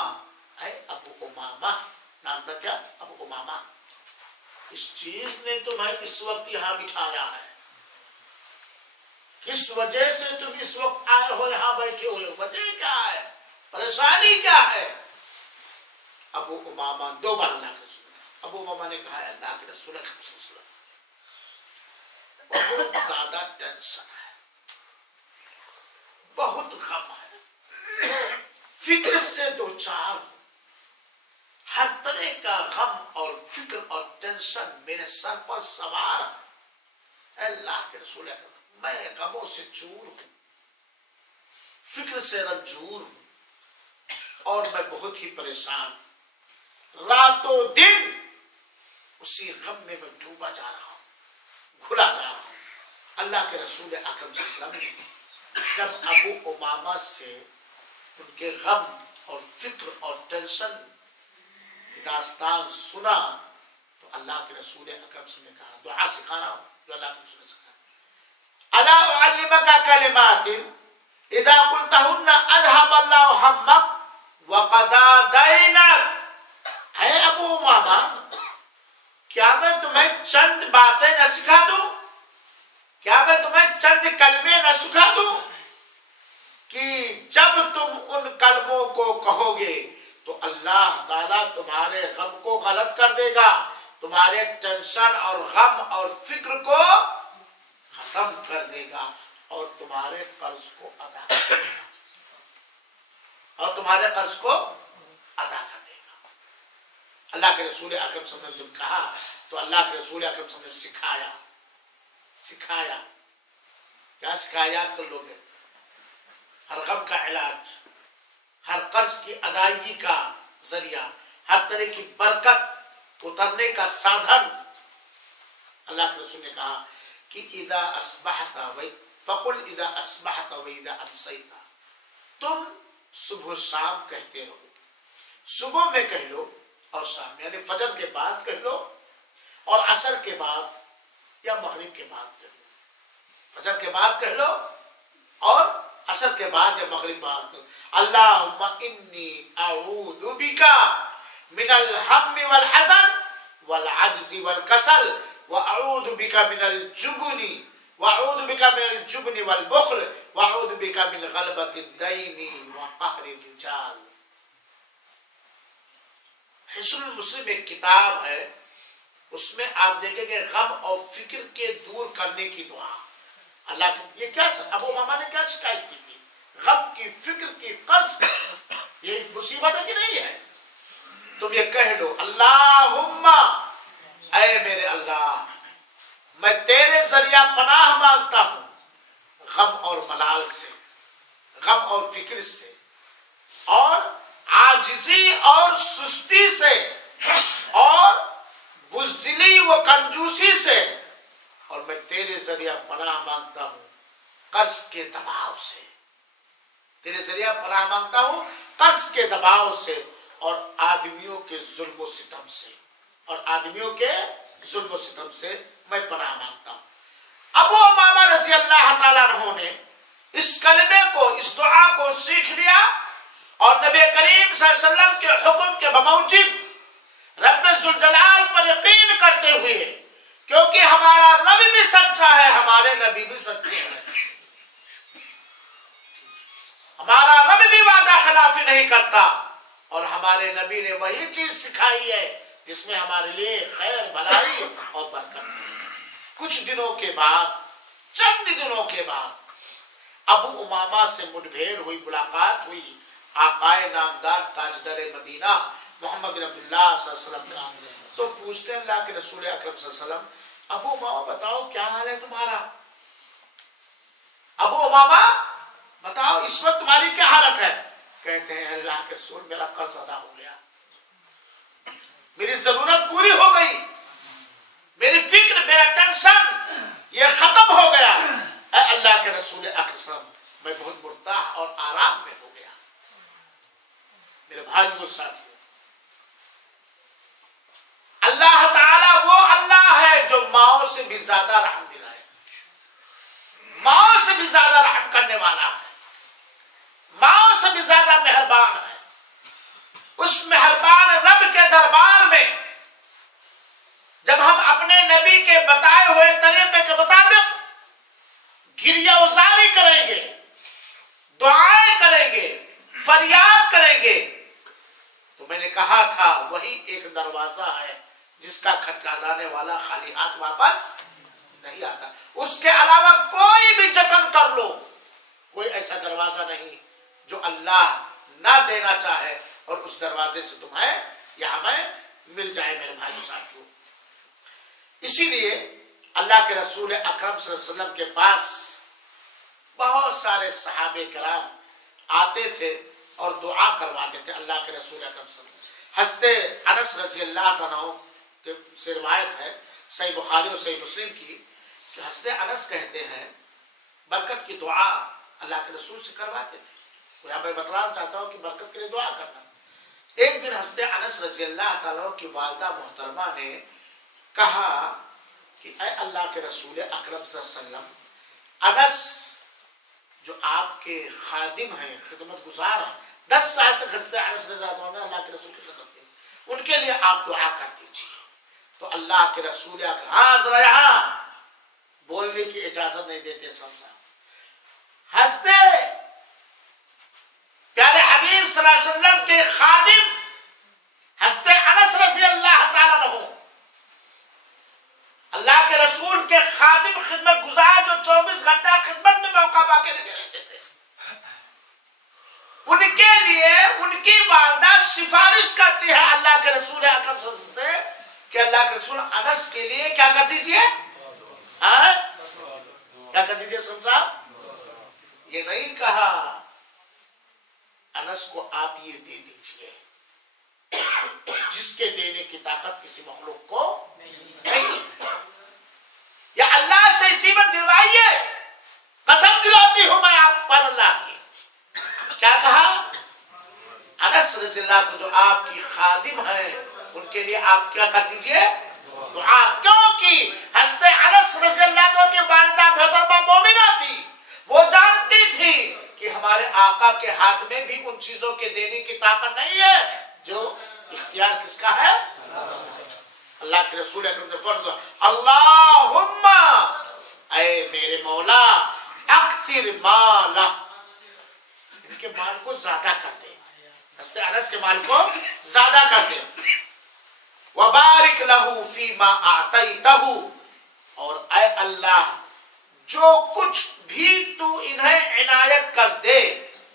اے ابو امامہ، نام تھا کیا؟ ابو امامہ، اس چیز نے تمہیں اس وقت یہاں بٹھایا ہے، کس وجہ سے تم اس وقت آئے ہو یہاں بیٹھے ہوئے ہو، وجہ کیا ہے، پریشانی کیا ہے؟ ابو امامہ دو بار اللہ کے رسول، ابو امامہ نے کہا، اللہ کے رسول صلی اللہ علیہ وسلم بہت زیادہ ٹینشن ہے، بہت غم ہے، فکر سے دو چار، ہر طرح کا غم اور فکر اور ٹینشن میرے سر پر سوار ہے۔ اللہ کے رسول میں غموں سے چور ہوں، فکر سے رنجور ہوں، اور میں بہت ہی پریشان، راتوں دن اسی غم میں ڈوبا جا رہا ہوں، گھلا جا رہا ہوں۔ اللہ کے رسول اکرم صلی اللہ علیہ وسلم نے جب ابو امامہ سے ان کے غم اور فکر اور ٹینشن داستان سنا تو اللہ کے رسول اکرم صلی اللہ علیہ وسلم نے کہا، دعا سکھا رہا ہوں جو اللہ کے رسول نے سکھایا، الا اعلمک کلمات اذا قلتهن اذهب اللہ ہمک وقضا دینک۔ اے ابو امامہ، کیا میں تمہیں چند باتیں نہ سکھا دوں، کیا میں تمہیں چند کلمے نہ سکھا دوں کہ جب تم ان کلموں کو کہو گے تو اللہ تعالیٰ تمہارے غم کو غلط کر دے گا، تمہارے ٹینشن اور غم اور فکر کو ختم کر دے گا، اور تمہارے قرض کو ادا کر دے گا، اور تمہارے قرض کو ادا کر دے گا۔ اللہ کے رسول اکرم صلی اللہ علیہ وسلم نے کہا تو اللہ کے رسول اکرم صلی اللہ علیہ وسلم نے سکھایا کیا سکھایا؟ تو لوگ ہر غم کا علاج، ہر قرض کی ادائیگی کا ذریعہ، ہر طرح کی برکت اترنے کا سادھن، اللہ کے رسول نے کہا کہ اذا اصبحت فقل اذا اصبحت واذا امسیت، تم صبح و شام کہتے رہو، صبح میں کہہ لو اور شام میں، یعنی فجر کے بعد کہہ لو اور عصر کے بعد یا مغرب کے بعد کہہ لو، فجر کے بعد کہہ لو اور عصر کے بعد یا مغرب بعد، اللہم انی اعوذ بک من الہم والحزن والعجز والکسل واعوذ بک من الجبن والبخل واعوذ بک من غلبۃ الدین وقہر الرجال۔ حصن المسلم ایک کتاب ہے، اس میں آپ دیکھیں گے غم اور فکر کے دور کرنے کی دعا۔ اللہ کی یہ کیا ابو امامہ نے کیا شکایت کی تھی؟ غم کی، فکر کی، قرض کی، یہ مصیبت ہے کہ نہیں ہے؟ تم یہ کہہ لو، اللہم اے میرے اللہ میں تیرے ذریعہ پناہ مانگتا ہوں غم اور ملال سے، غم اور فکر سے، اور عاجزی اور سستی سے، اور بزدلی و کنجوسی سے، اور میں تیرے ذریعہ پناہ مانگتا ہوں قرض کے دباؤ سے، تیرے ذریعہ پناہ مانگتا ہوں قرض کے دباؤ سے، اور آدمیوں کے ظلم و ستم سے، اور آدمیوں کے ظلم و ستم سے میں پناہ مانگتا ہوں۔ ابو امامہ رضی اللہ تعالیٰ عنہ نے اس کلمے کو، اس دعا کو سیکھ لیا، اور نبی کریم صلی اللہ علیہ وسلم کے حکم کے بموجب رب ذوالجلال پر یقین کرتے ہوئے، کیونکہ ہمارا رب بھی سچا ہے، ہمارے نبی بھی سچے ہیں، ہمارا رب بھی وعدہ خلافی نہیں کرتا، اور ہمارے نبی نے وہی چیز سکھائی ہے جس میں ہمارے لیے خیر، بھلائی اور برکت ہے۔ کچھ دنوں کے بعد، چند دنوں کے بعد ابو امامہ سے مٹبھیڑ ہوئی، ملاقات ہوئی آقائے نامدار تاجدار مدینہ محمد بن عبداللہ صلی اللہ علیہ وسلم۔ تو پوچھتے ہیں اللہ کے رسول اکرم صلی اللہ علیہ وسلم، ابو امامہ بتاؤ کیا حال ہے تمہارا؟ ابو امامہ بتاؤ اس وقت تمہاری کیا حالت ہے؟ کہتے ہیں اللہ کے رسول میرا قرض ادا ہو گیا، میری ضرورت پوری ہو گئی، میری فکر، میرا ٹینشن یہ ختم ہو گیا، اے اللہ کے رسول اکرم میں بہت مرتاح اور آرام میں ہو گیا۔ میرے بھائیوں ساتھیوں، اللہ تعالیٰ وہ اللہ ہے جو ماؤں سے بھی زیادہ رحم دلائے، ماؤں سے بھی زیادہ رحم کرنے والا ہے، ماؤں سے بھی زیادہ مہربان ہے۔ اس مہربان رب کے دربار میں جب ہم اپنے نبی کے بتائے ہوئے طریقے کے مطابق گریہ وزاری کریں گے، دعائیں کریں گے، فریاد کریں گے، تو میں نے کہا تھا وہی ایک دروازہ ہے جس کا کھٹکھٹانے والا خالی ہاتھ واپس نہیں آتا۔ اس کے علاوہ کوئی بھی جتن کر لو، کوئی ایسا دروازہ نہیں جو اللہ نہ دینا چاہے اور اس دروازے سے تمہیں یا ہمیں مل جائے۔ میرے بھائیو ساتھیو، اسی لیے اللہ کے رسول اکرم صلی اللہ علیہ وسلم کے پاس بہت سارے صحابہ کرام آتے تھے اور دعا کرواتے تھے اللہ کے رسول اکرم صلی اللہ علیہ وسلم۔ حضرت انس رضی اللہ عنہ سے روایت ہے صحیح بخاری اور صحیح مسلم کی کہ حضرت انس کہتے ہیں برکت کی دعا اللہ کے رسول سے کرواتے تھے۔ یہاں میں بتلانا چاہتا ہوں کہ برکت کے لیے دعا کرنا۔ ایک دن حضرت انس رضی اللہ تعالیٰ کی والدہ محترمہ نے کہا کہ اے اللہ کے رسول اکرم صلی اللہ علیہ وسلم، انس جو آپ کے خادم ہیں، خدمت گزار ہیں، 10 سال تک حضرت انس رضی اللہ عنہ اللہ کے رسول کی خدمت کی، ان کے لیے آپ دعا کر دیجیے۔ تو اللہ کے رسول ہاں ذرا یہاں بولنے کی اجازت نہیں دیتے سب صاحب۔ حضرت پیارے حبیب صلی اللہ علیہ وسلم کے خادم حضرت انس رضی اللہ تعالیٰ عنہ، اللہ کے رسول کے خادم، خدمت گزار جو 24 گھنٹہ خدمت میں موقع پا کے لگے رہتے تھے، ان کے لیے ان کی والدہ سفارش کرتی ہے اللہ کے رسول اکرم صلی اللہ علیہ وسلم سے کہ اللہ کے رسول انس کے لیے کیا کر دیجئے؟ کیا کر دیجئے سن صاحب؟ یہ نہیں کہا انس کو آپ یہ دے دیجئے جس کے دینے کی طاقت کسی مخلوق کو نہیں، یا اللہ سے اصیبت دلوائیے، قسم دلاتی ہوں میں آپ پر اللہ کی۔ کیا کہا؟ انس رضی اللہ کو جو آپ کی خادم ہیں ان کے لیے آپ کیا کر دیجئے؟ دعا۔ کیونکہ حضرت انس رضی اللہ عنہ کی والدہ محترمہ مومنہ تھی، وہ جانتی تھی کہ ہمارے آقا کے ہاتھ میں بھی ان چیزوں کے دینے کی طاقت نہیں ہے جو اختیار کس کا ہے؟ اللہ کے رسول اکرم نے فرض اللہم اے میرے مولا اکثر مالا، ان کے مال کو زیادہ کر دے، حضرت انس کے مال کو زیادہ کر دے، وبارک لہو فیما اعطیتہ، اور اے اللہ جو کچھ بھی تو انہیں عنایت کر دے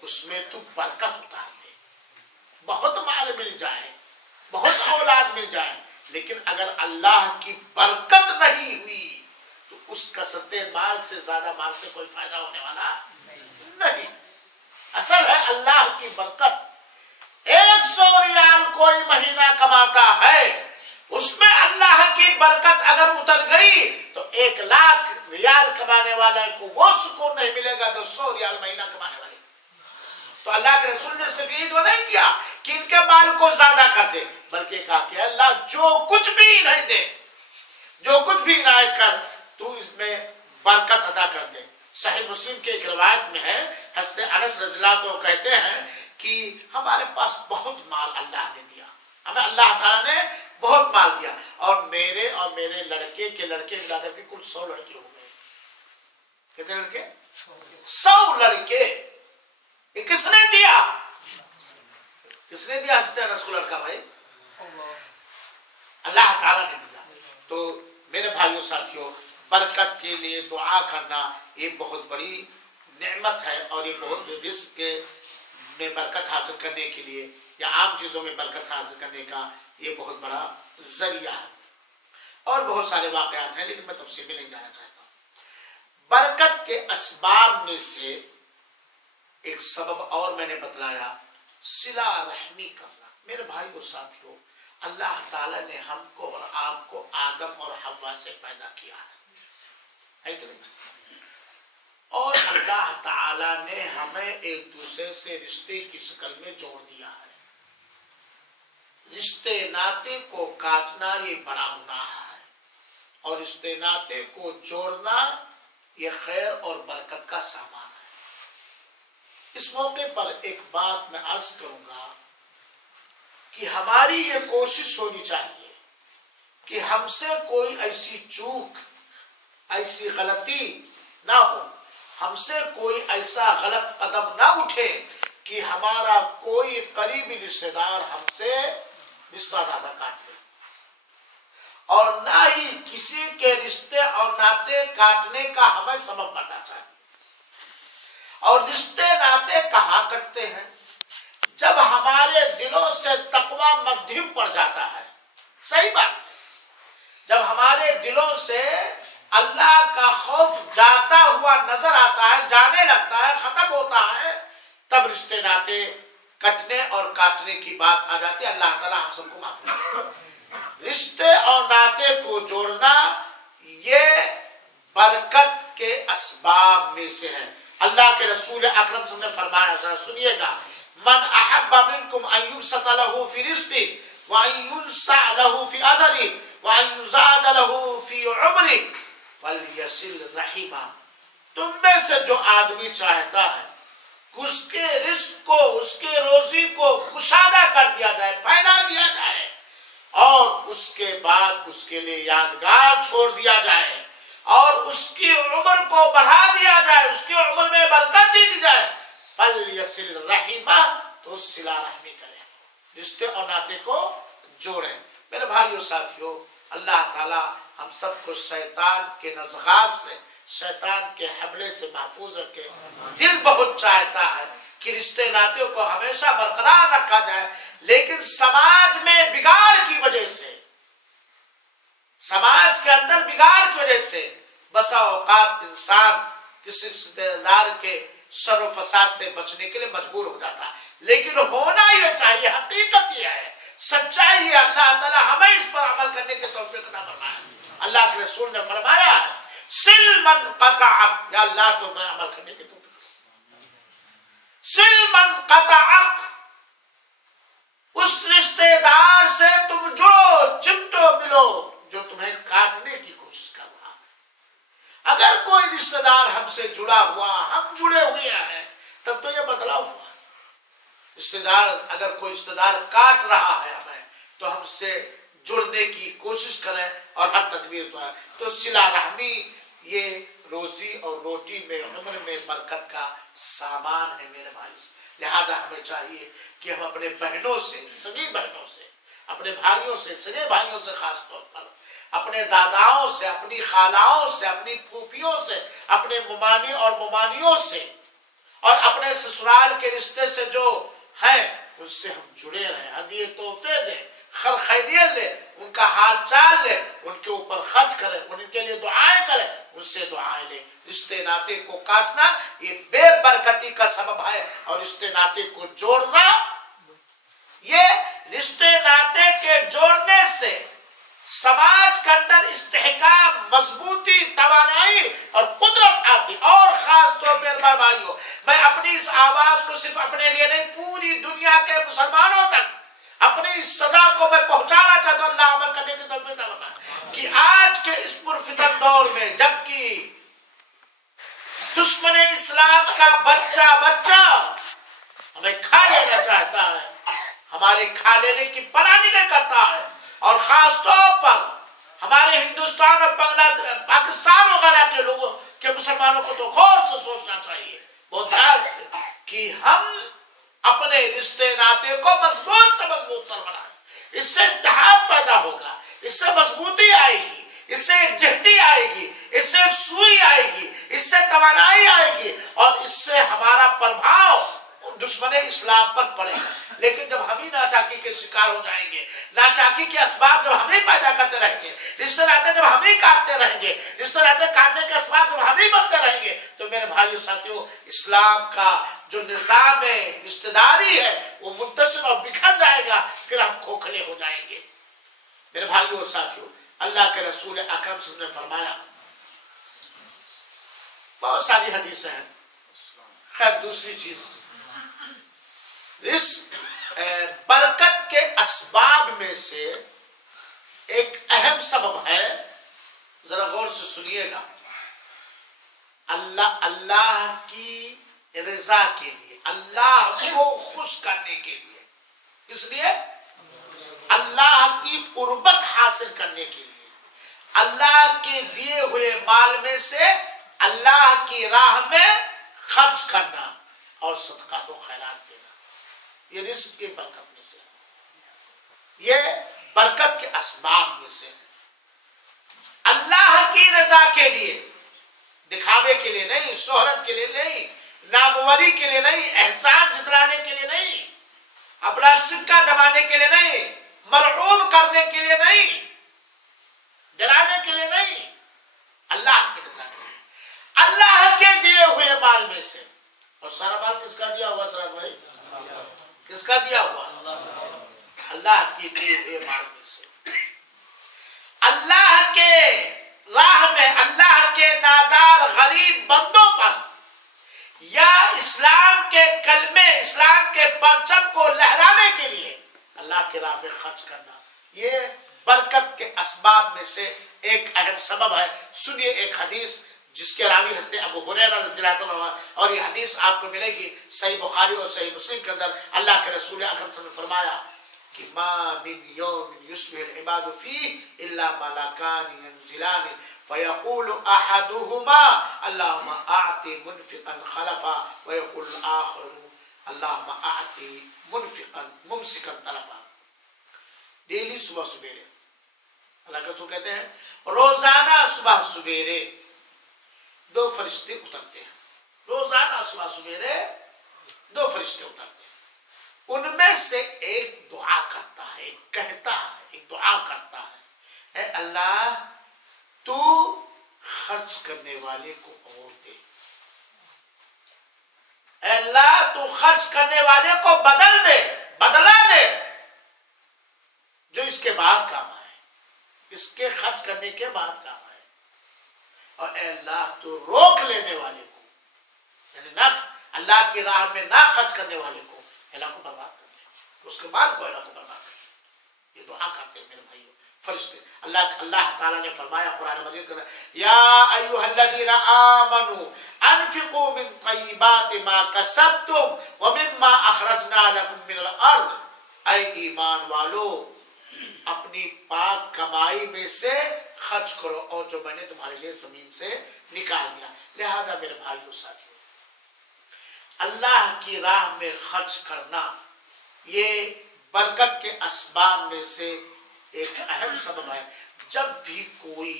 اس میں تو برکت اتار دے، بہت مال مل جائے، بہت اولاد مل جائے، لیکن اگر اللہ کی برکت نہیں ہوئی تو اس کثرت مال سے زیادہ مال سے کوئی فائدہ ہونے والا نہیں. اصل ہے اللہ کی برکت. 100 ریال کوئی مہینہ کماتا ہے، اس میں اللہ کی برکت اگر اتر گئی تو 1 لاکھ ریال کمانے والے کو وہ سکون نہیں ملے گا جو 100 ریال مہینہ کمانے والے. تو اللہ کے رسول نے صرف وہ نہیں کیا کہ ان کے مال کو زیادہ کر دے، بلکہ کہا کہ اللہ جو کچھ بھی نہیں دے، جو کچھ بھی عنایت کر، تو اس میں برکت ادا کر دے. صحیح مسلم کے ایک روایت میں ہے، حضرت انس رضی اللہ عنہ کہتے ہیں کہ ہمارے پاس بہت مال اللہ نے دیا، ہمیں اللہ تعالیٰ نے بہت مال دیا، اور میرے لڑکے کے لڑکے ملا کر کے کل 100 لڑکے ہو گئے. کتنے لڑکے؟ 100 لڑکے. یہ کس نے دیا؟ کس نے دیا حضرت انس کو لڑکا بھائی؟ اللہ تعالیٰ نے دیا. تو میرے بھائیوں ساتھیوں، برکت کے لیے دعا کرنا یہ بہت بڑی نعمت ہے، اور یہ بہت رزق میں برکت حاصل کرنے کے لیے یا عام چیزوں میں برکت حاصل کرنے کا یہ بہت بڑا ذریعہ ہے. اور بہت سارے واقعات ہیں لیکن میں تفصیل میں نہیں جانا چاہتا. برکت کے اسباب میں سے ایک سبب اور میں نے بتلایا، صلہ رحمی کرنا. میرے بھائیوں ساتھیوں، اللہ تعالیٰ نے ہم کو اور آپ کو آدم اور حوا سے پیدا کیا ہے کہ نہیں؟ اور اللہ تعالیٰ نے ہمیں ایک دوسرے سے رشتے کی شکل میں جوڑ دیا ہے. رشتے ناطے کو کاٹنا یہ بڑا گناہ ہے، اور رشتے ناطے کو جوڑنا یہ خیر اور برکت کا سامان ہے. اس موقع پر ایک بات میں عرض کروں گا کہ ہماری یہ کوشش ہونی چاہیے کہ ہم سے کوئی ایسی چوک، ایسی غلطی نہ ہو، ہم سے کوئی ایسا غلط قدم نہ اٹھے کہ ہمارا کوئی قریبی رشتہ دار ہم سے رشتہ ناطہ کاٹ لے، اور نہ ہی کسی کے رشتے اور ناطے کاٹنے کا ہمیں سبب بننا چاہیے. اور رشتے ناطے کہاں کٹتے ہیں؟ جب ہمارے دلوں سے تقویٰ مدھم پڑ جاتا ہے. صحیح بات. جب ہمارے دلوں سے اللہ کا خوف جاتا ہوا نظر آتا ہے، جانے لگتا ہے، ختم ہوتا ہے، تب رشتے ناطے کٹنے اور کاٹنے کی بات آ جاتی ہے. اللہ تعالیٰ ہم سب کو معاف کرے. رشتے اور ناطے کو جوڑنا یہ برکت کے اسباب میں سے ہے. اللہ کے رسول اکرم صلی اللہ علیہ وسلم نے فرمایا، ذرا سنیے گا، من احب منکم ان یبسط له فی رزقہ وان ينسع له فی اجرہ وان یزاد له فی عمرہ فلیصل رحمہ. تم میں سے جو آدمی چاہتا ہے اس کے رزق کو، اس کے روزی کو کشادہ کر دیا جائے، پھیلا دیا جائے، اور اس کے بعد اس کے لیے یادگار چھوڑ دیا جائے، اور اس کی عمر کو بڑھا دیا جائے، اس کی عمر میں برکت دی جائے، فلیصل رحمہ، تو صلہ رحمی کرے، رشتے اور ناطے کو جوڑیں. میرے بھائیوں ساتھیوں، اللہ تعالی ہم سب کو شیطان کے نزغات سے، شیطان کے حملے سے محفوظ رکھے. دل بہت چاہتا ہے کہ رشتے ناطے کو ہمیشہ برقرار رکھا جائے، لیکن سماج میں بگاڑ کی وجہ سے، سماج کے اندر بگاڑ کی وجہ سے بسا اوقات انسان کسی رشتے دار کے شر و فساد سے بچنے کے لیے مجبور ہو جاتا ہے. لیکن ہونا یہ چاہیے، حقیقت یہ ہے، سچائی ہے. اللہ تعالیٰ ہمیں اس پر عمل کرنے کی توفیق عطا فرمائے. اللہ کے رسول نے فرمایا، سل من قطعک، یا اللہ تو میں عمل کرنے کی توفیق. سل من قطعک، اس رشتے دار سے تم جو چمٹو ملو جو تمہیں کاٹنے کی کوشش کر رہا ہے. اگر کوئی رشتہ دار ہم سے جڑا ہوا، ہم جڑے ہوئے ہیں، تب تو یہ بدلاؤ ہوا. رشتہ دار، اگر کوئی رشتہ دار کاٹ رہا ہے ہمیں، تو ہم سے جڑنے کی کوشش کریں اور ہر تدبیر تو ہے. تو صلہ رحمی یہ روزی اور روٹی میں، عمر میں برکت کا سامان ہے میرے بھائی. لہذا ہمیں چاہیے کہ ہم اپنے بہنوں سے، سگی بہنوں سے، اپنے بھائیوں سے، سگے بھائیوں سے، خاص طور پر اپنے داداؤں سے، اپنی خالاؤں سے، اپنی پھوپھیوں سے، اپنے ممانی اور ممانیوں سے، اور اپنے سسرال کے رشتے سے جو ہے ان سے ہم جڑے رہیں. ہدیے تحفے دیں، خیریت لے، ان کا حال چال لے، ان کے اوپر خرچ کرے، ان کے لیے دعائیں کرے، ان سے دعائیں لے۔ رشتے ناطے کو کاٹنا یہ بے برکتی کا سبب ہے، اور رشتے ناطے کو جوڑنا، یہ رشتے ناطے کے جوڑنے سے سماج کے اندر استحکام، مضبوطی، توانائی اور قدرت آتی۔ اور خاص طور پر میرے بھائیوں، میں اپنی اس آواز کو صرف اپنے لیے نہیں، پوری دنیا کے مسلمانوں تک اپنی اس صدا کو میں پہنچانا چاہتا ہوں، اللہ عمل کرنے کی توفیق عطا فرمائے، کہ آج کے اس پرفتن دور میں جبکہ دشمن اسلام کا بچہ ہمیں کھا لینا چاہتا ہے، ہمارے کھا لینے کی پلاننگ کرتا ہے، اور خاص طور پر ہمارے ہندوستان اور پاکستان وغیرہ کے لوگوں کے مسلمانوں کو تو غور سے سوچنا چاہیے، بہت دھیان سے، کہ ہم اپنے رشتے ناطے کو مضبوط سے مضبوط تر بنائیں۔ اس سے اتحاد پیدا ہوگا، اس سے مضبوطی آئے گی، اس سے ایک جہتی آئے گی، اس سے ایک سوئی آئے گی، اس سے توانائی آئے گی، اور اس سے ہمارا پربھاؤ دشمن اسلام پر پڑے گا۔ لیکن جب ہم ہی ناچاکی کے شکار ہو جائیں گے، ناچاکی کے اسباب جب ہم ہی پیدا کرتے رہیں گے، رشتے ناطے جب ہم ہی کاٹتے رہیں گے، رشتے ناطے کاٹنے کے اسباب جب ہم ہی بنتے رہیں گے، تو میرے بھائیو ساتھیو، اسلام کا جو نظام رشتے داری ہے وہ منتشر اور بکھر جائے گا، پھر ہم کھوکھلے ہو جائیں گے۔ میرے بھائیو ساتھیو، اللہ کے رسول اکرم صلی اللہ علیہ وسلم نے فرمایا، بہت ساری حدیثیں ہیں، خیر دوسری چیز، اس برکت کے اسباب میں سے ایک اہم سبب ہے، ذرا غور سے سنیے گا، اللہ کی رضا کے لیے، اللہ کو خوش کرنے کے لیے، اس لیے اللہ کی قربت حاصل کرنے کے لیے، اللہ کے دیے ہوئے مال میں سے اللہ کی راہ میں خرچ کرنا اور صدقات و خیرات دینا، یہ رزق کی برکت میں سے، یہ برکت کے اسباب میں سے، اللہ کی رضا کے لیے، دکھاوے کے لیے نہیں، شہرت کے لیے نہیں، ناموری کے لیے نہیں، احسان جتلانے کے لیے نہیں، اپنا سکہ جمانے کے لیے نہیں، مرعوب کرنے کے لیے نہیں، ڈرانے کے لیے نہیں، اللہ کی رضا کے لیے، اللہ کے دیے ہوئے مال میں سے، اور سارا مال کس کا دیا ہوا سر بھائی؟ کس کا دیا ہوا؟ اللہ کی دیے ہوئے مال میں سے، اللہ کے راہ میں، اللہ کے نادار غریب بندوں پر، یا اسلام کے کلمے، اسلام کے پرچم کو لہرانے کے لیے اللہ کے راہ میں خرچ کرنا، یہ برکت کے اسباب میں سے ایک اہم سبب ہے۔ سنیے ایک حدیث جس کے راوی حضرت ابو ہریرہ رضی اللہ عنہ، اور یہ حدیث آپ کو ملے گی صحیح بخاری اور صحیح مسلم کے اندر، اللہ کے رسول اکرم صلی اللہ علیہ وسلم نے فرمایا کہ ما من یوم یصبح العباد فیہ الا ملکان ینزلان فیقول احدهما اللہم اعط منفقا خلفا ویقول الاخر اللہم اعط منفقا ممسکا تلفا۔ ڈیلی صبح سویرے اللہ کا رسول کہتے ہیں روزانہ صبح سویرے دو فرشتے اترتے ہیں، روزانہ صبح سویرے دو فرشتے اترتے ہیں، ان میں سے ایک دعا کرتا ہے، ایک کہتا ہے، ایک دعا کرتا ہے، اے اللہ تو خرچ کرنے والے کو اور دے، اے اللہ تو خرچ کرنے والے کو بدل دے، بدلا دے، جو اس کے بعد کام آئے، اس کے خرچ کرنے کے بعد کام آئے، اور اے اللہ تو روک لینے والے کو، یعنی نہ اللہ کی راہ میں نہ خرچ کرنے والے کو اللہ کو برباد کر دے، اس کے بعد کو اللہ کو برباد کر دے۔ یہ دعا کرتے ہیں میرے بھائیوں فرشتے۔ اللہ تعالیٰ نے فرمایا قرآن مجید میں، یا ایھا الذین آمنوا انفقوا من طیبات ما کسبتم ومما اخرجنا لکم من الارض، اے ایمان والو اپنی پاک کمائی میں سے خرچ کرو اور جو میں نے تمہارے لیے زمین سے نکال دیا۔ لہذا میرے بھائیو ساتھیو، اللہ کی راہ میں خرچ کرنا یہ برکت کے اسباب میں سے ایک اہم سبب ہے۔ جب بھی کوئی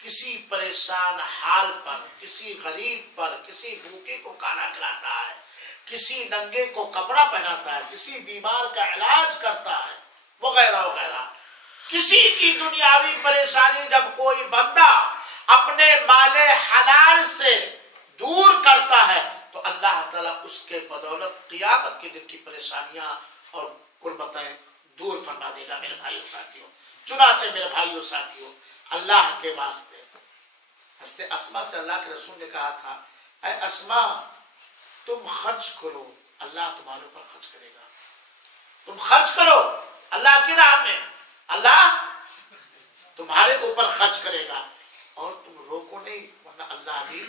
کسی پریشان حال پر، کسی غریب پر، کسی بھوکے کو کھانا کھلاتا ہے، کسی ننگے کو کپڑا پہناتا ہے، کسی بیمار کا علاج کرتا ہے، وغیرہ وغیرہ. کسی کی دنیاوی پریشانی جب کوئی بندہ اپنے مال حلال سے دور کرتا ہے تو اللہ تعالیٰ اس کے بدولت قیامت کے دن کی پریشانیاں اور قربتیں دور فرما دے گا. میرے بھائیو ساتھیوں، چنانچہ میرے بھائیو ساتھیوں، اللہ کے واسطے حضرت اسما سے اللہ کے رسول نے کہا تھا، اے اسما تم خرچ کرو، اللہ تمہارے اوپر خرچ کرے گا. تم خرچ کرو اللہ کی راہ میں، اللہ تمہارے اوپر خرچ کرے گا، اور تم روکو نہیں ورنہ اللہ بھی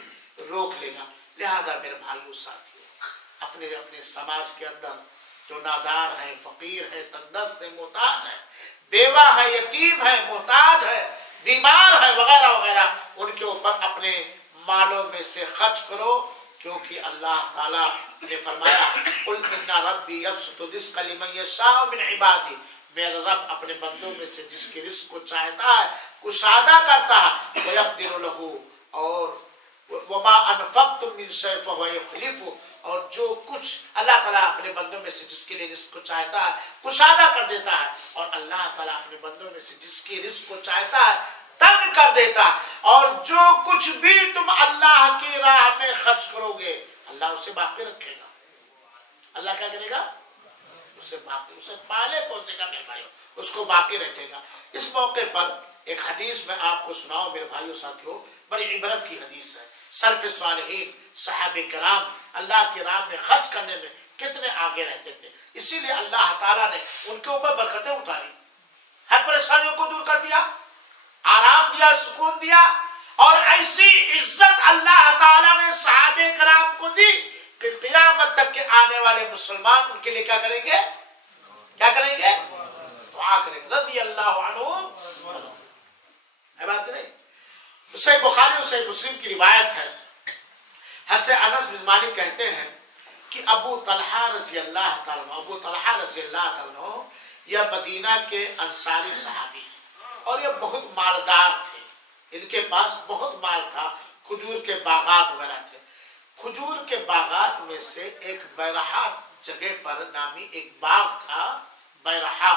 روک لے گا. لہذا میرے بھائیو ساتھیوں، اپنے اپنے سماج کے اندر جو نادار ہے، فقیر ہے، تندرست ہے، محتاج ہے، بیوہ ہے، یتیم ہے، محتاج ہے، بیمار ہے وغیرہ وغیرہ، ان کے اوپر اپنے مالوں میں سے خرچ کرو، کیونکہ اللہ تعالیٰ نے فرمایا قل ان ربی یبسط الرزق لمن یشاء من عبادی، میرا رب اپنے بندوں میں سے جس کے رزق کو چاہتا ہے کشادہ کرتا ہے. وَيَقْدِرُ لَهُ، اور وَمَا أَنفَقْتُم مِّن شَيْءٍ فَهُوَ يُخْلِفُهُ، اور جو کچھ اللہ تعالیٰ اپنے بندوں میں سے جس کے لیے رزق کو چاہتا ہے کشادہ کر دیتا ہے، اور اللہ تعالیٰ اپنے بندوں میں سے جس کے رزق کو چاہتا ہے تنگ کر دیتا ہے. اور جو کچھ بھی تم اللہ کی راہ میں خرچ کرو گے اللہ اسے باقی رکھے گا. اللہ کیا کرے گا؟ اسے باقی، اسے پالے پہنچے گا میرے بھائیوں، اس کو باقی رکھے گا. اس موقع پر ایک حدیث میں آپ کو سناؤ میرے بھائیوں ساتھیوں، بڑی عبرت کی حدیث ہے. سلف صالحین صحابہ کرام اللہ کی راہ میں خرچ کرنے میں کتنے آگے رہتے تھے. اسی لیے اللہ تعالیٰ نے ان کے اوپر برکتیں اتاری، ہر پریشانیوں کو دور کر دیا، آرام دیا، سکون دیا، اور ایسی عزت اللہ تعالیٰ نے صحابہ کرام کو دی کہ قیامت تک کے آنے والے مسلمان ان کے لیے کیا کریں گے؟ کیا کریں گے؟ دعا کریں گے. رضی اللہ عنہم. ہے بات نہیں؟ صحیح بخاری اور صحیح مسلم کی روایت ہے، حضرت انس بن مالک کہتے ہیں کہ ابو طلحہ رضی اللہ تعالیٰ عنہ یہ مدینہ کے انصاری صحابی ہیں، اور یہ بہت مالدار تھے، ان کے پاس بہت مال تھا، کھجور کے باغات وغیرہ تھے. کھجور کے باغات میں سے ایک بیرحا جگہ پر نامی ایک باغ تھا. بیرحا